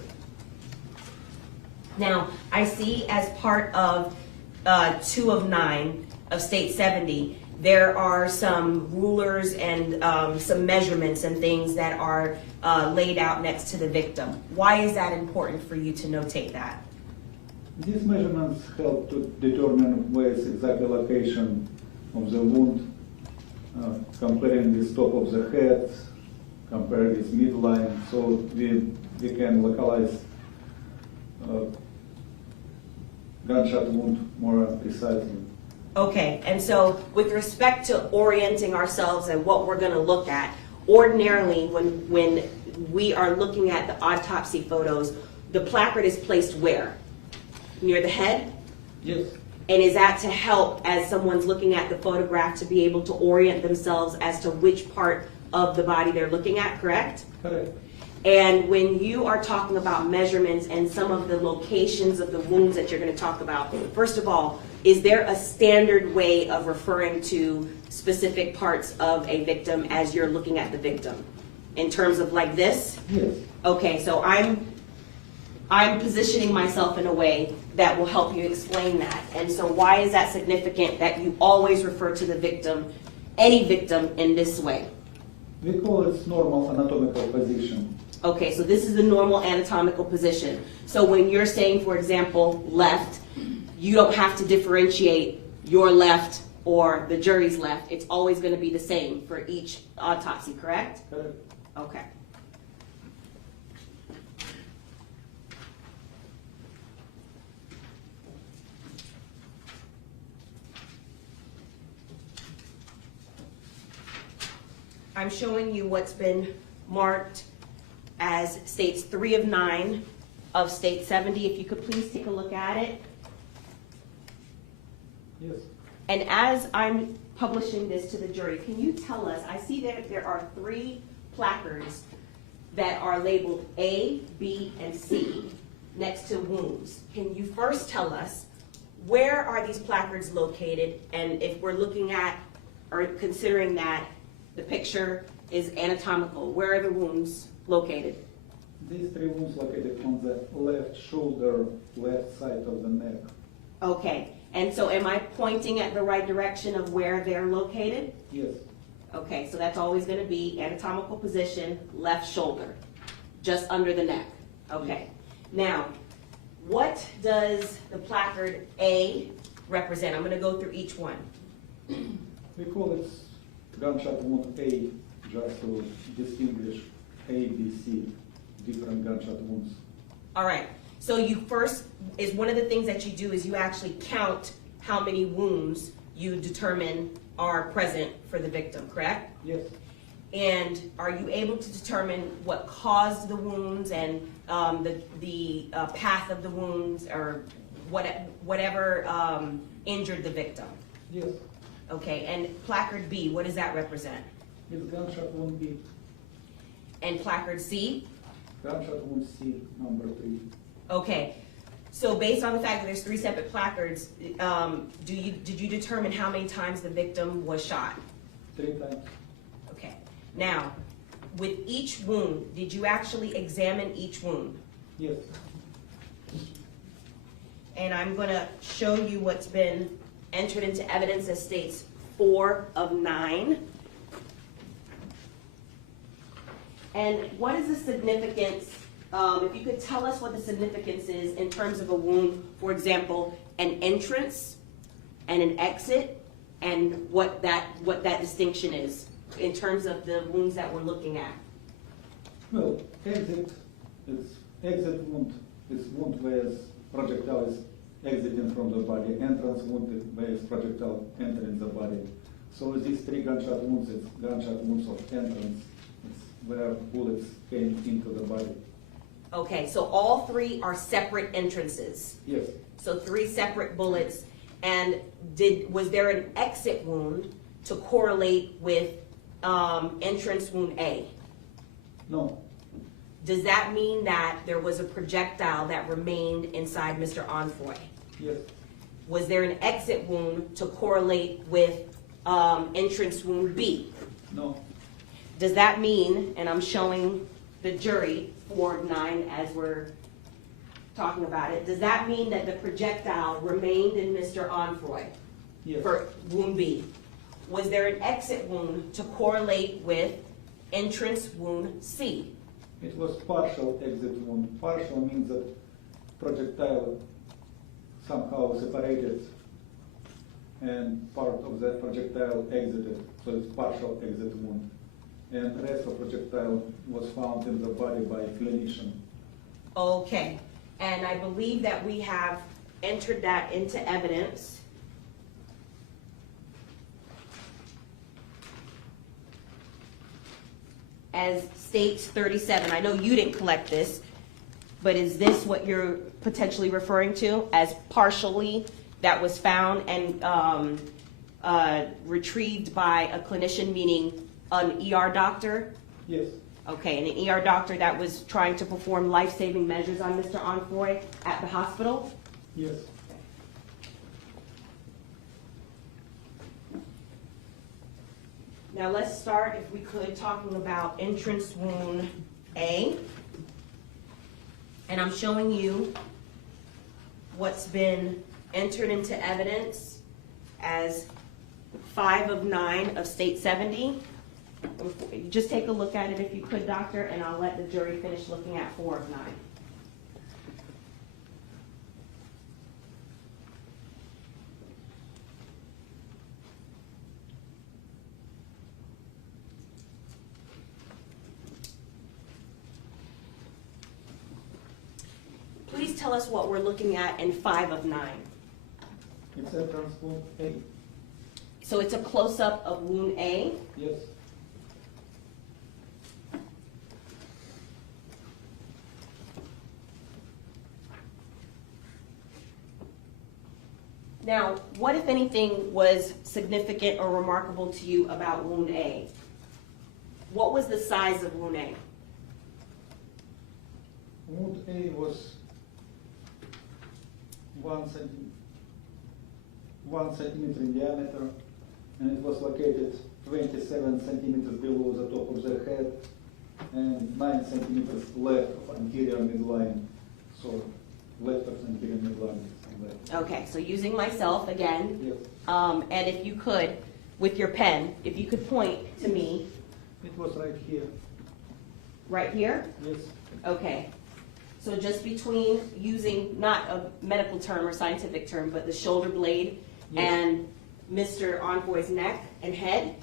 Now, I see as part of 2 of 9 of State 70, there are some rulers and some measurements and things that are laid out next to the victim. Why is that important for you to notate that? These measurements help to determine where is exactly location of the wound, comparing the top of the head, compare with midline, so we can localize gunshot wound more precisely. Okay, and so with respect to orienting ourselves and what we're gonna look at, ordinarily when we are looking at the autopsy photos, the placard is placed where? Near the head? Yes, And is that to help as someone's looking at the photograph to be able to orient themselves as to which part of the body they're looking at, correct? correct. And when you are talking about measurements and some of the locations of the wounds that you're going to talk about, first of all, is there a standard way of referring to specific parts of a victim as you're looking at the victim? In terms of like this? Yes. Okay, so I'm positioning myself in a way that will help you explain that. And so why is that significant that you always refer to the victim, any victim, in this way? We call it normal anatomical position. Okay, so this is the normal anatomical position. So when you're saying, for example, left, you don't have to differentiate your left or the jury's left. It's always going to be the same for each autopsy, correct? Correct. Okay. I'm showing you what's been marked as states 3 of 9 of state 70. If you could please take a look at it. Yes. And as I'm publishing this to the jury, can you tell us, I see that there are 3 placards that are labeled A, B, and C next to wounds. Can you first tell us where are these placards located, and if we're looking at or considering that the picture is anatomical, where are the wounds located? These 3 wounds located on the left shoulder, left side of the neck. Okay, and so am I pointing at the right direction of where they're located? Yes. Okay, so that's always going to be anatomical position, left shoulder, just under the neck. Okay. Now, what does the placard A represent? I'm going to go through each one. We call it gunshot wound A, just to distinguish A, B, C, different gunshot wounds. All right. So you first, is one of the things that you do is you actually count how many wounds you determine are present for the victim, correct? Yes. And are you able to determine what caused the wounds and the path of the wounds, or whatever injured the victim? Yes. Okay, and placard B, what does that represent? It's gunshot wound B. And placard C? Gunshot wound C, number 3. Okay, so based on the fact that there's 3 separate placards, did you determine how many times the victim was shot? 3 times. Okay, now, with each wound, did you actually examine each wound? Yes. And I'm gonna show you what's been entered into evidence as states 4 of 9. And what is the significance, if you could tell us what the significance is in terms of a wound, for example, an entrance and an exit, and what that distinction is in terms of the wounds that we're looking at. Well, exit wound is wound where projectile is exiting from the body, entrance wound by projectile entering the body. So these 3 gunshot wounds, it's gunshot wounds of entrance, it's where bullets came into the body. Okay, so all 3 are separate entrances. Yes, So 3 separate bullets. And was there an exit wound to correlate with entrance wound A? no, Does that mean that there was a projectile that remained inside Mr. Onfoy? yes, Was there an exit wound to correlate with entrance wound B? no, Does that mean, and I'm showing the jury 4 of 9 as we're talking about it, does that mean that the projectile remained in Mr. Onfoy yes, for wound B? Was there an exit wound to correlate with entrance wound C? it was partial exit wound. Partial means that projectile somehow separated and part of that projectile exited, so it's partial exit wound. And the rest of projectile was found in the body by clinician. Okay, and I believe that we have entered that into evidence. As states 37, I know you didn't collect this, but is this what you're potentially referring to as partially that was found and retrieved by a clinician, meaning an ER doctor? Yes, Okay, and an ER doctor that was trying to perform life-saving measures on Mr. Onfoy at the hospital? yes, Now let's start, if we could, talking about entrance wound A. And I'm showing you what's been entered into evidence as 5 of 9 of state 70. Just take a look at it if you could, doctor, and I'll let the jury finish looking at 4 of 9. Please tell us what we're looking at in 5 of 9. it's entrance wound A. So it's a close-up of wound A. Yes, Now, what, if anything, was significant or remarkable to you about wound A? What was the size of wound A? wound A was 1 centimeter in diameter, and it was located 27 centimeters below the top of the head and 9 centimeters left of anterior midline, so left of anterior midline. Okay, so using myself again, Yes, and if you could, with your pen, if you could point to me it was right here. right here. Yes, Okay, so just between using not a medical term or scientific term, but the shoulder blade Yes. and Mr. Onfoy's neck and head.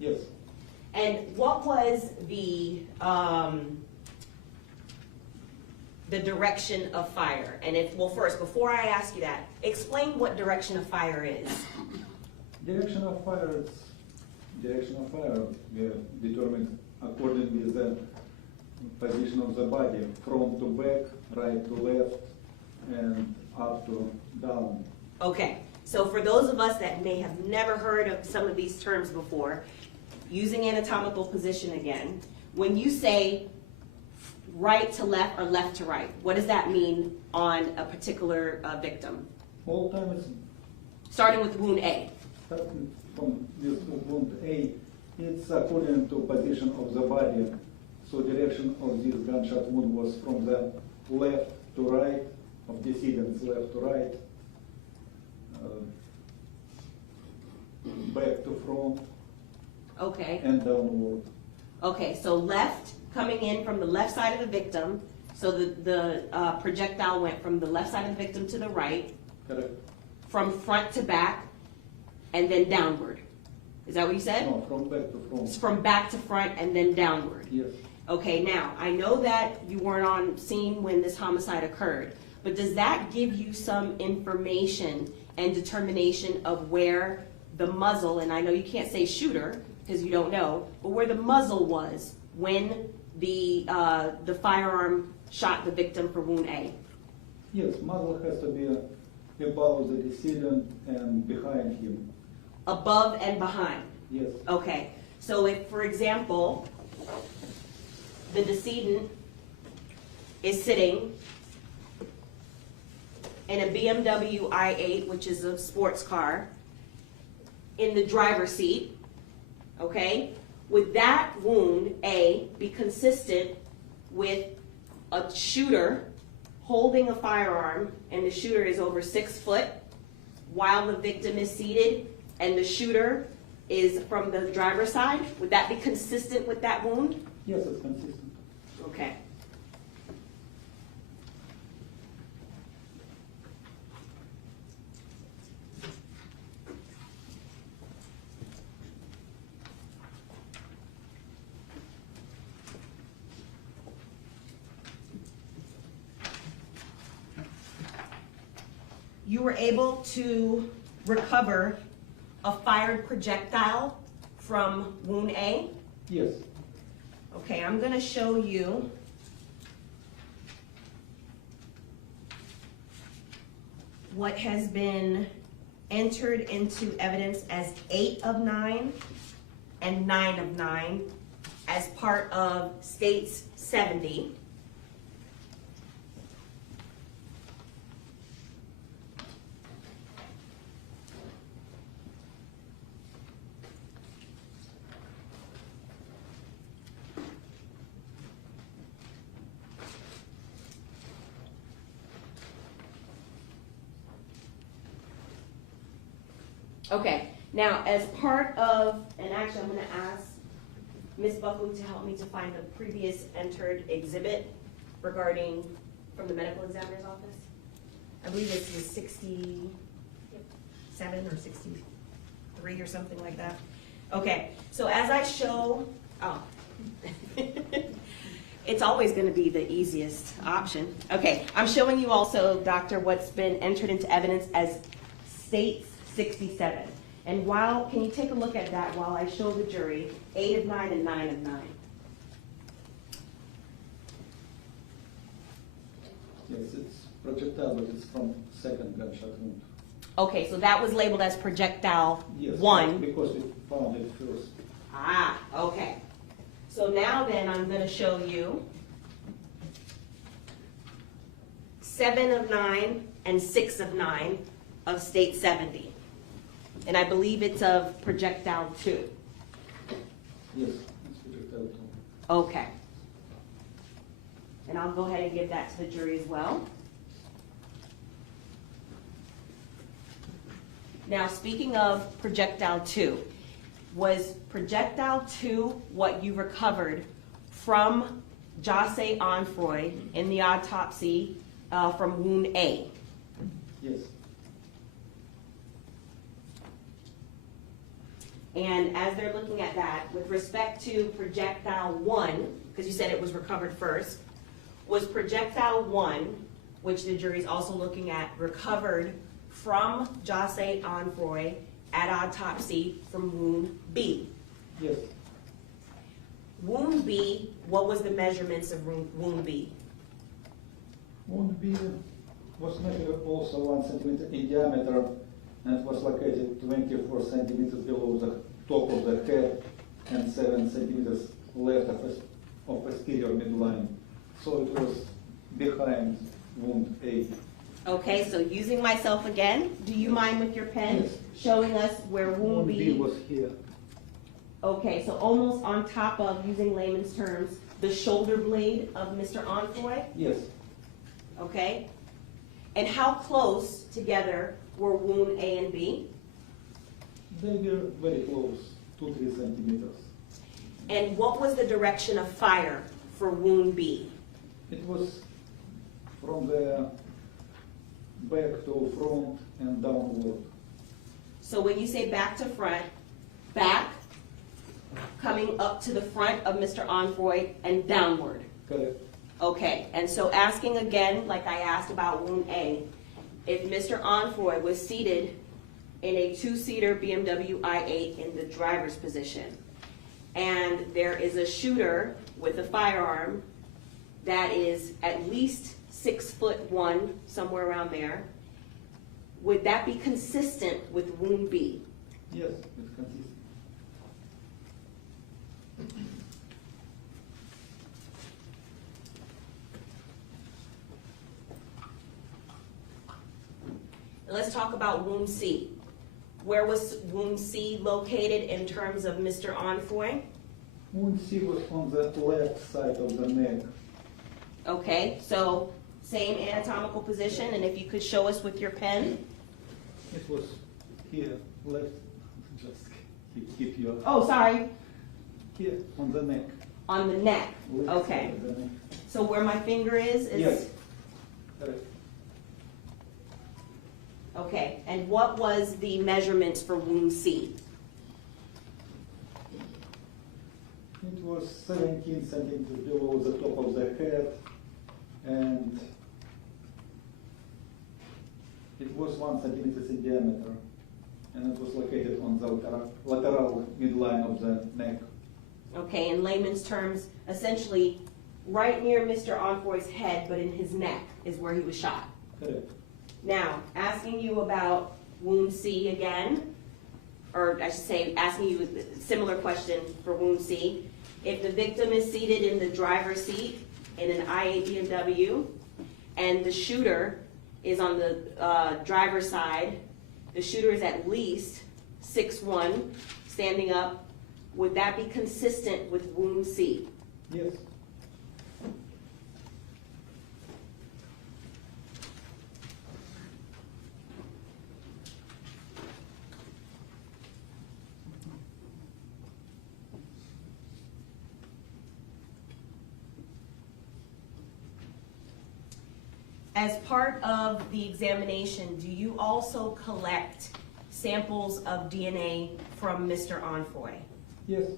yes. And what was the direction of fire? And if, well, first, before I ask you that, explain what direction of fire is. Direction of fire we have determined according with the position of the body, front to back, right to left, and up to down. Okay, so for those of us that may have never heard of some of these terms before, using anatomical position again, when you say right to left or left to right, what does that mean on a particular victim? All time it's Starting with wound A. starting from this wound A, it's according to position of the body. So direction of this gunshot wound was from the left to right, of decedent's left to right, back to front, Okay, and downward. okay, so left, coming in from the left side of the victim, so the projectile went from the left side of the victim to the right, Correct. from front to back, and then downward. Is that what you said? No, from back to It's front. from back to front and then downward. Yes, Okay, now, I know that you weren't on scene when this homicide occurred, but does that give you some information and determination of where the muzzle, and I know you can't say shooter because you don't know, but where the muzzle was when the firearm shot the victim for wound A? Yes, muzzle has to be above the decedent and behind him. Above and behind? Yes. Okay, so if, for example, the decedent is sitting in a BMW i8, which is a sports car, in the driver's seat, okay, would that wound A be consistent with a shooter holding a firearm and the shooter is over 6 foot while the victim is seated and the shooter is from the driver's side? Would that be consistent with that wound? Yes, it's consistent. Okay. You were able to recover a fired projectile from wound A? Yes. Okay, I'm going to show you what has been entered into evidence as 8 of 9 and 9 of 9 as part of State's 70. Okay, now as part of, and actually I'm going to ask Ms. Buckley to help me to find the previous entered exhibit regarding, from the medical examiner's office. I believe this was 67 or 63 or something like that. Okay, so as I show, oh, it's always going to be the easiest option. Okay, I'm showing you also, Doctor, what's been entered into evidence as State's 67. And while, can you take a look at that while I show the jury 8 of 9 and 9 of 9? Yes, it's projectile, but it's from second gunshot wound. Okay, so that was labeled as projectile Yes, 1. because we found it first. Ah, okay. So now then I'm going to show you 7 of 9 and 6 of 9 of State 70. And I believe it's of projectile 2. Yes, it's projectile 2. Okay. And I'll go ahead and give that to the jury as well. Now, speaking of projectile 2, was projectile 2 what you recovered from Jose Onfroy in the autopsy from wound A? Yes. And as they're looking at that, with respect to projectile 1, because you said it was recovered first, was projectile 1, which the jury's also looking at, recovered from Jose Onfroy at autopsy from wound B? Yes. Wound B, what was the measurements of wound B? Wound B was measured also 1 centimeter in diameter, and it was located 24 centimeters below the top of the head and 7 centimeters left of posterior midline. So it was behind wound A. Okay, so using myself again, do you mind with your pen Yes. showing us where wound B? was here. Okay, so almost on top of, using layman's terms, the shoulder blade of Mr. Onfroy? Yes. Okay? And how close together were wound A and B? They were very close, 2-3 centimeters. And what was the direction of fire for wound B? It was from the back to front and downward. So when you say back to front, back, coming up to the front of Mr. Onfroy, and downward. Correct. Okay, and so asking again, like I asked about wound A, if Mr. Onfoy was seated in a two-seater BMW i8 in the driver's position, and there is a shooter with a firearm that is at least 6'1", somewhere around there, would that be consistent with wound B? Yes, it's consistent. Let's talk about wound C. Where was wound C located in terms of Mr. Onfoy? Wound C was on the left side of the neck. Okay, so same anatomical position, and if you could show us with your pen. It was here, left, just keep your, Oh, sorry, here, on the neck. on the neck. Left Okay, side of the neck. so where my finger is? Yes. Correct. Okay, and what was the measurements for wound C? It was 17 centimeters below the top of the head, and it was 1 centimeter in diameter, and it was located on the lateral midline of the neck. Okay, in layman's terms, essentially right near Mr. Onfoy's head, but in his neck is where he was shot. Correct. Now, asking you about wound C again, or I should say, asking you a similar question for wound C. If the victim is seated in the driver's seat in an i8 BMW, and the shooter is on the driver's side, the shooter is at least 6'1", standing up, would that be consistent with wound C? Yes. As part of the examination, do you also collect samples of DNA from Mr. Onfoy? Yes.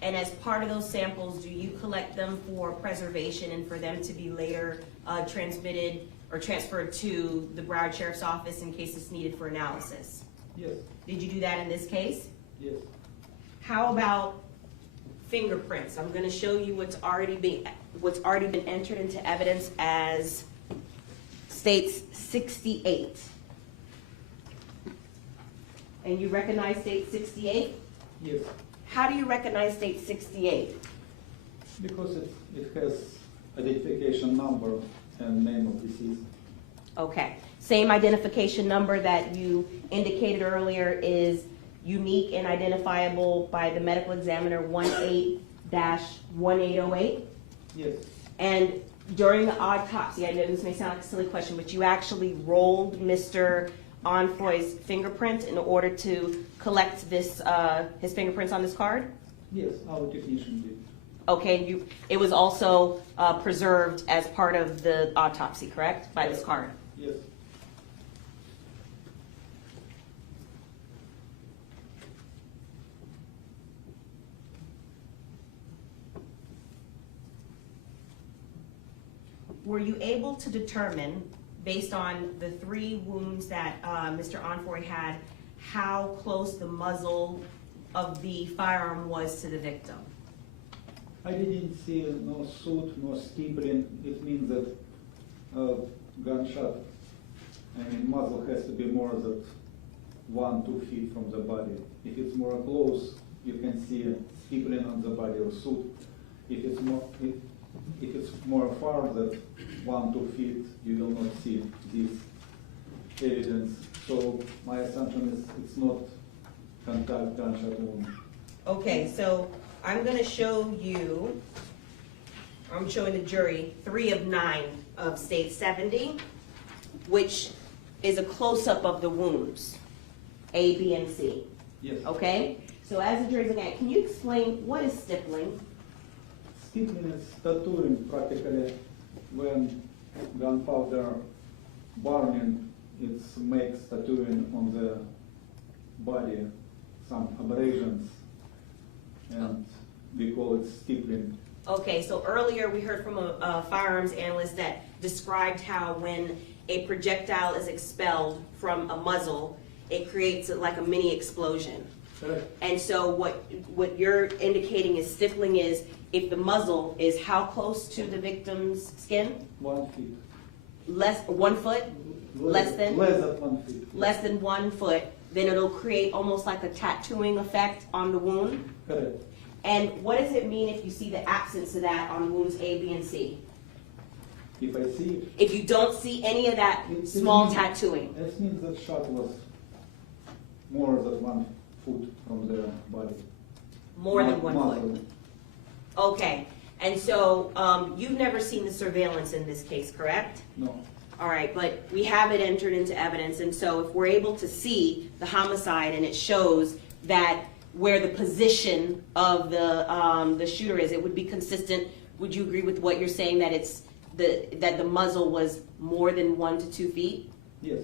And as part of those samples, do you collect them for preservation and for them to be later transmitted or transferred to the Broward Sheriff's Office in case it's needed for analysis? Yes. Did you do that in this case? Yes. How about fingerprints? I'm going to show you what's already been entered into evidence as states 68. And you recognize state 68? Yes. How do you recognize state 68? Because it has identification number and name of deceased. Okay. Same identification number that you indicated earlier is unique and identifiable by the medical examiner 18-1808? Yes. And during the autopsy, I know this may sound like a silly question, but you actually rolled Mr. Onfoy's fingerprint in order to collect this, his fingerprints on this card? Yes, our technician did. Okay, it was also preserved as part of the autopsy, correct, by this card? Yes. Were you able to determine, based on the 3 wounds that Mr. Onfoy had, how close the muzzle of the firearm was to the victim? I didn't see no shoot, no stippling. It means that gunshot, muzzle has to be more than 1-2 feet from the body. If it's more close, you can see a stippling on the body or shoot. If it's more far than 1-2 feet, you will not see this evidence. So my assumption is it's not contact gunshot wound. Okay, so I'm going to show you, I'm showing the jury 3 of 9 of state 70, which is a close-up of the wounds, A, B, and C. Yes. Okay? So as the jury's looking at it, can you explain what is stippling? Stippling is tattooing practically. When gunpowder burning, it makes tattooing on the body, some abrasions, and we call it stippling. Okay, so earlier we heard from a firearms analyst that described how when a projectile is expelled from a muzzle, it creates like a mini explosion. Correct. And so what you're indicating is stippling is if the muzzle is how close to the victim's skin? 1 feet. 1 foot? Less than? Less than 1 feet. Less than 1 foot, then it'll create almost like a tattooing effect on the wound. Correct. And what does it mean if you see the absence of that on wounds A, B, and C? If I see, If you don't see any of that small tattooing? it means that shot was more than 1 foot from the body. More than 1 foot? Muzzle. Okay, and so you've never seen the surveillance in this case, correct? No. All right, but we have it entered into evidence, and so if we're able to see the homicide and it shows that where the position of the shooter is, it would be consistent. Would you agree with what you're saying, that it's that the muzzle was more than 1 to 2 feet? Yes.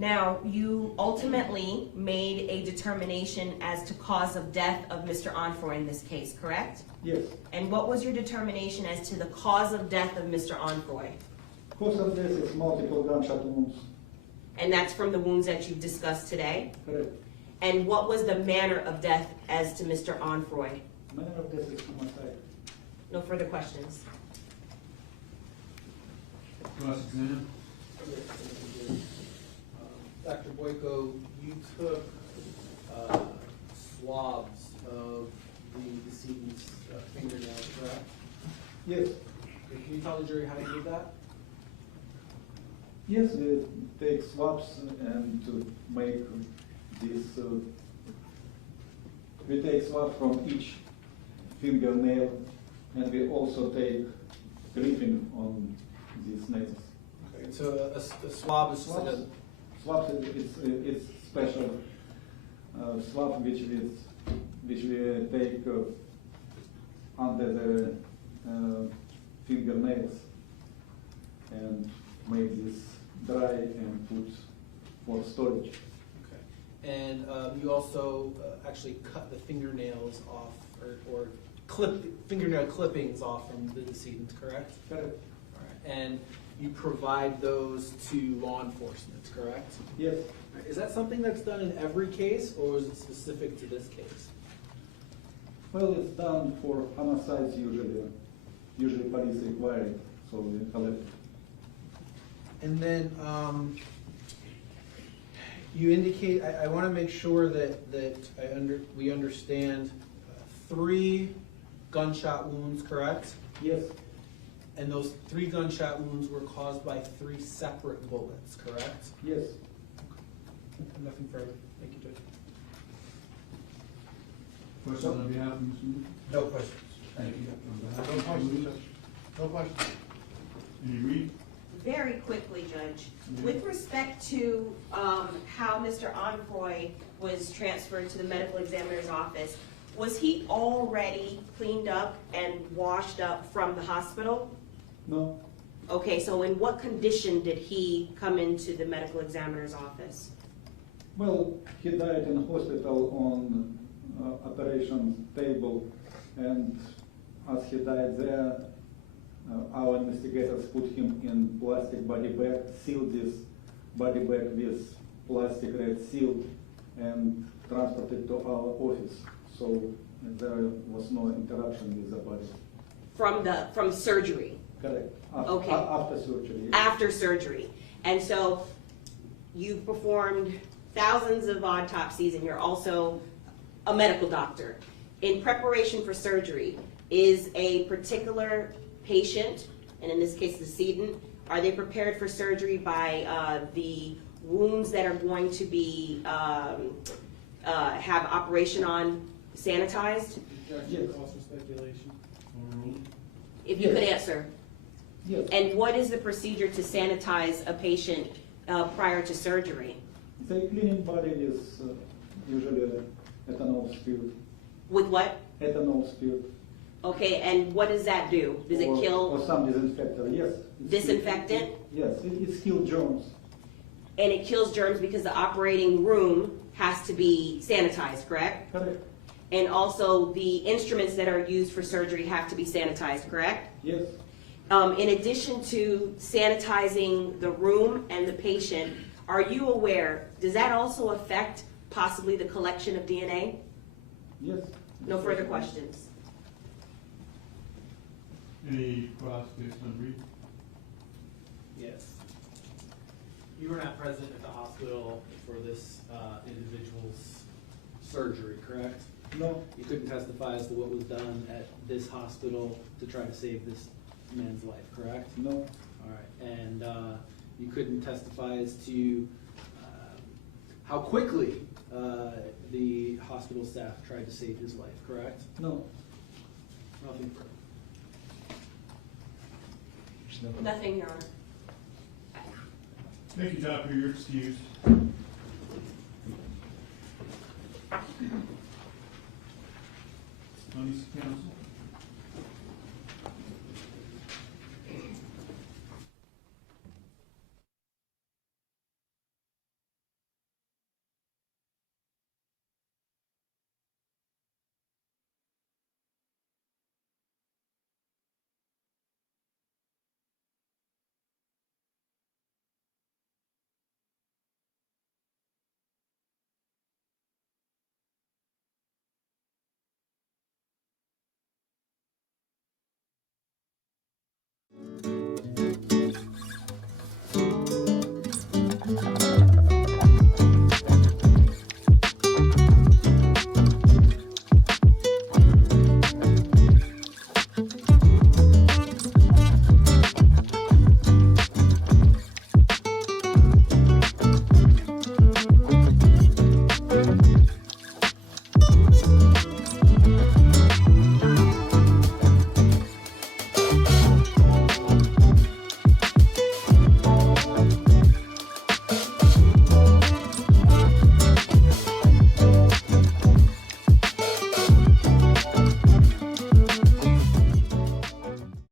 Now, you ultimately made a determination as to cause of death of Mr. Onfroy in this case, correct? Yes. And what was your determination as to the cause of death of Mr. Onfroy? Cause of death is multiple gunshot wounds. And that's from the wounds that you've discussed today? Correct. And what was the manner of death as to Mr. Onfroy? Manner of death is homicide. No further questions. Cross-examine. Dr. Boyko, you took swabs of the decedent's fingernails, correct? Yes. Can you tell the jury how you did that? Yes, we take swabs and to make this, we take swab from each fingernail, and we also take clipping on these nails. Okay, so a swab is just like a... Swab is special swab which we take under the fingernails and make this dry and put for storage. Okay. And you also actually cut the fingernails off, or clip fingernail clippings off from the decedent, correct? Correct. All right. And you provide those to law enforcement, correct? Yes. All right. Is that something that's done in every case, or is it specific to this case? Well, it's done for homicides usually. Usually police require it, so we collect. And then you indicate, I want to make sure that we understand 3 gunshot wounds, correct? Yes. And those 3 gunshot wounds were caused by 3 separate bullets, correct? Yes. Nothing further. Thank you, Judge. Question on behalf of Mr. Moody? No questions. Thank you. On behalf No of Mr. questions, Moody? Judge. No questions. Any read? Very quickly, Judge, with respect to how Mr. Onfroy was transferred to the medical examiner's office, was he already cleaned up and washed up from the hospital? No. Okay, so in what condition did he come into the medical examiner's office? Well, he died in hospital on operation table, and as he died there, our investigators put him in plastic body bag, sealed this body bag with plastic red seal, and transported to our office. So there was no interaction with the body. From surgery? Correct. Okay. After surgery. After surgery. And so you've performed thousands of autopsies, and you're also a medical doctor. In preparation for surgery, is a particular patient, and in this case the decedent, are they prepared for surgery by the wounds that are going to be have operation on sanitized? Yes. Calls for speculation. If you could answer. Yes. And what is the procedure to sanitize a patient prior to surgery? They cleaning body with usually ethanol spilled. With what? Ethanol spilled. Okay, and what does that do? Does it Or kill some disinfectant, yes. disinfectant? Yes, it kills germs. And it kills germs because the operating room has to be sanitized, correct? Correct. And also the instruments that are used for surgery have to be sanitized, correct? Yes. In addition to sanitizing the room and the patient, are you aware, does that also affect possibly the collection of DNA? Yes. No further questions. Any cross case on Reed? Yes. You were not present at the hospital for this individual's surgery, correct? No. You couldn't testify as to what was done at this hospital to try to save this man's life, correct? No. All right, and you couldn't testify as to how quickly the hospital staff tried to save his life, correct? No. Nothing further. Nothing, Your Honor. Thank you, doctor. You're excused.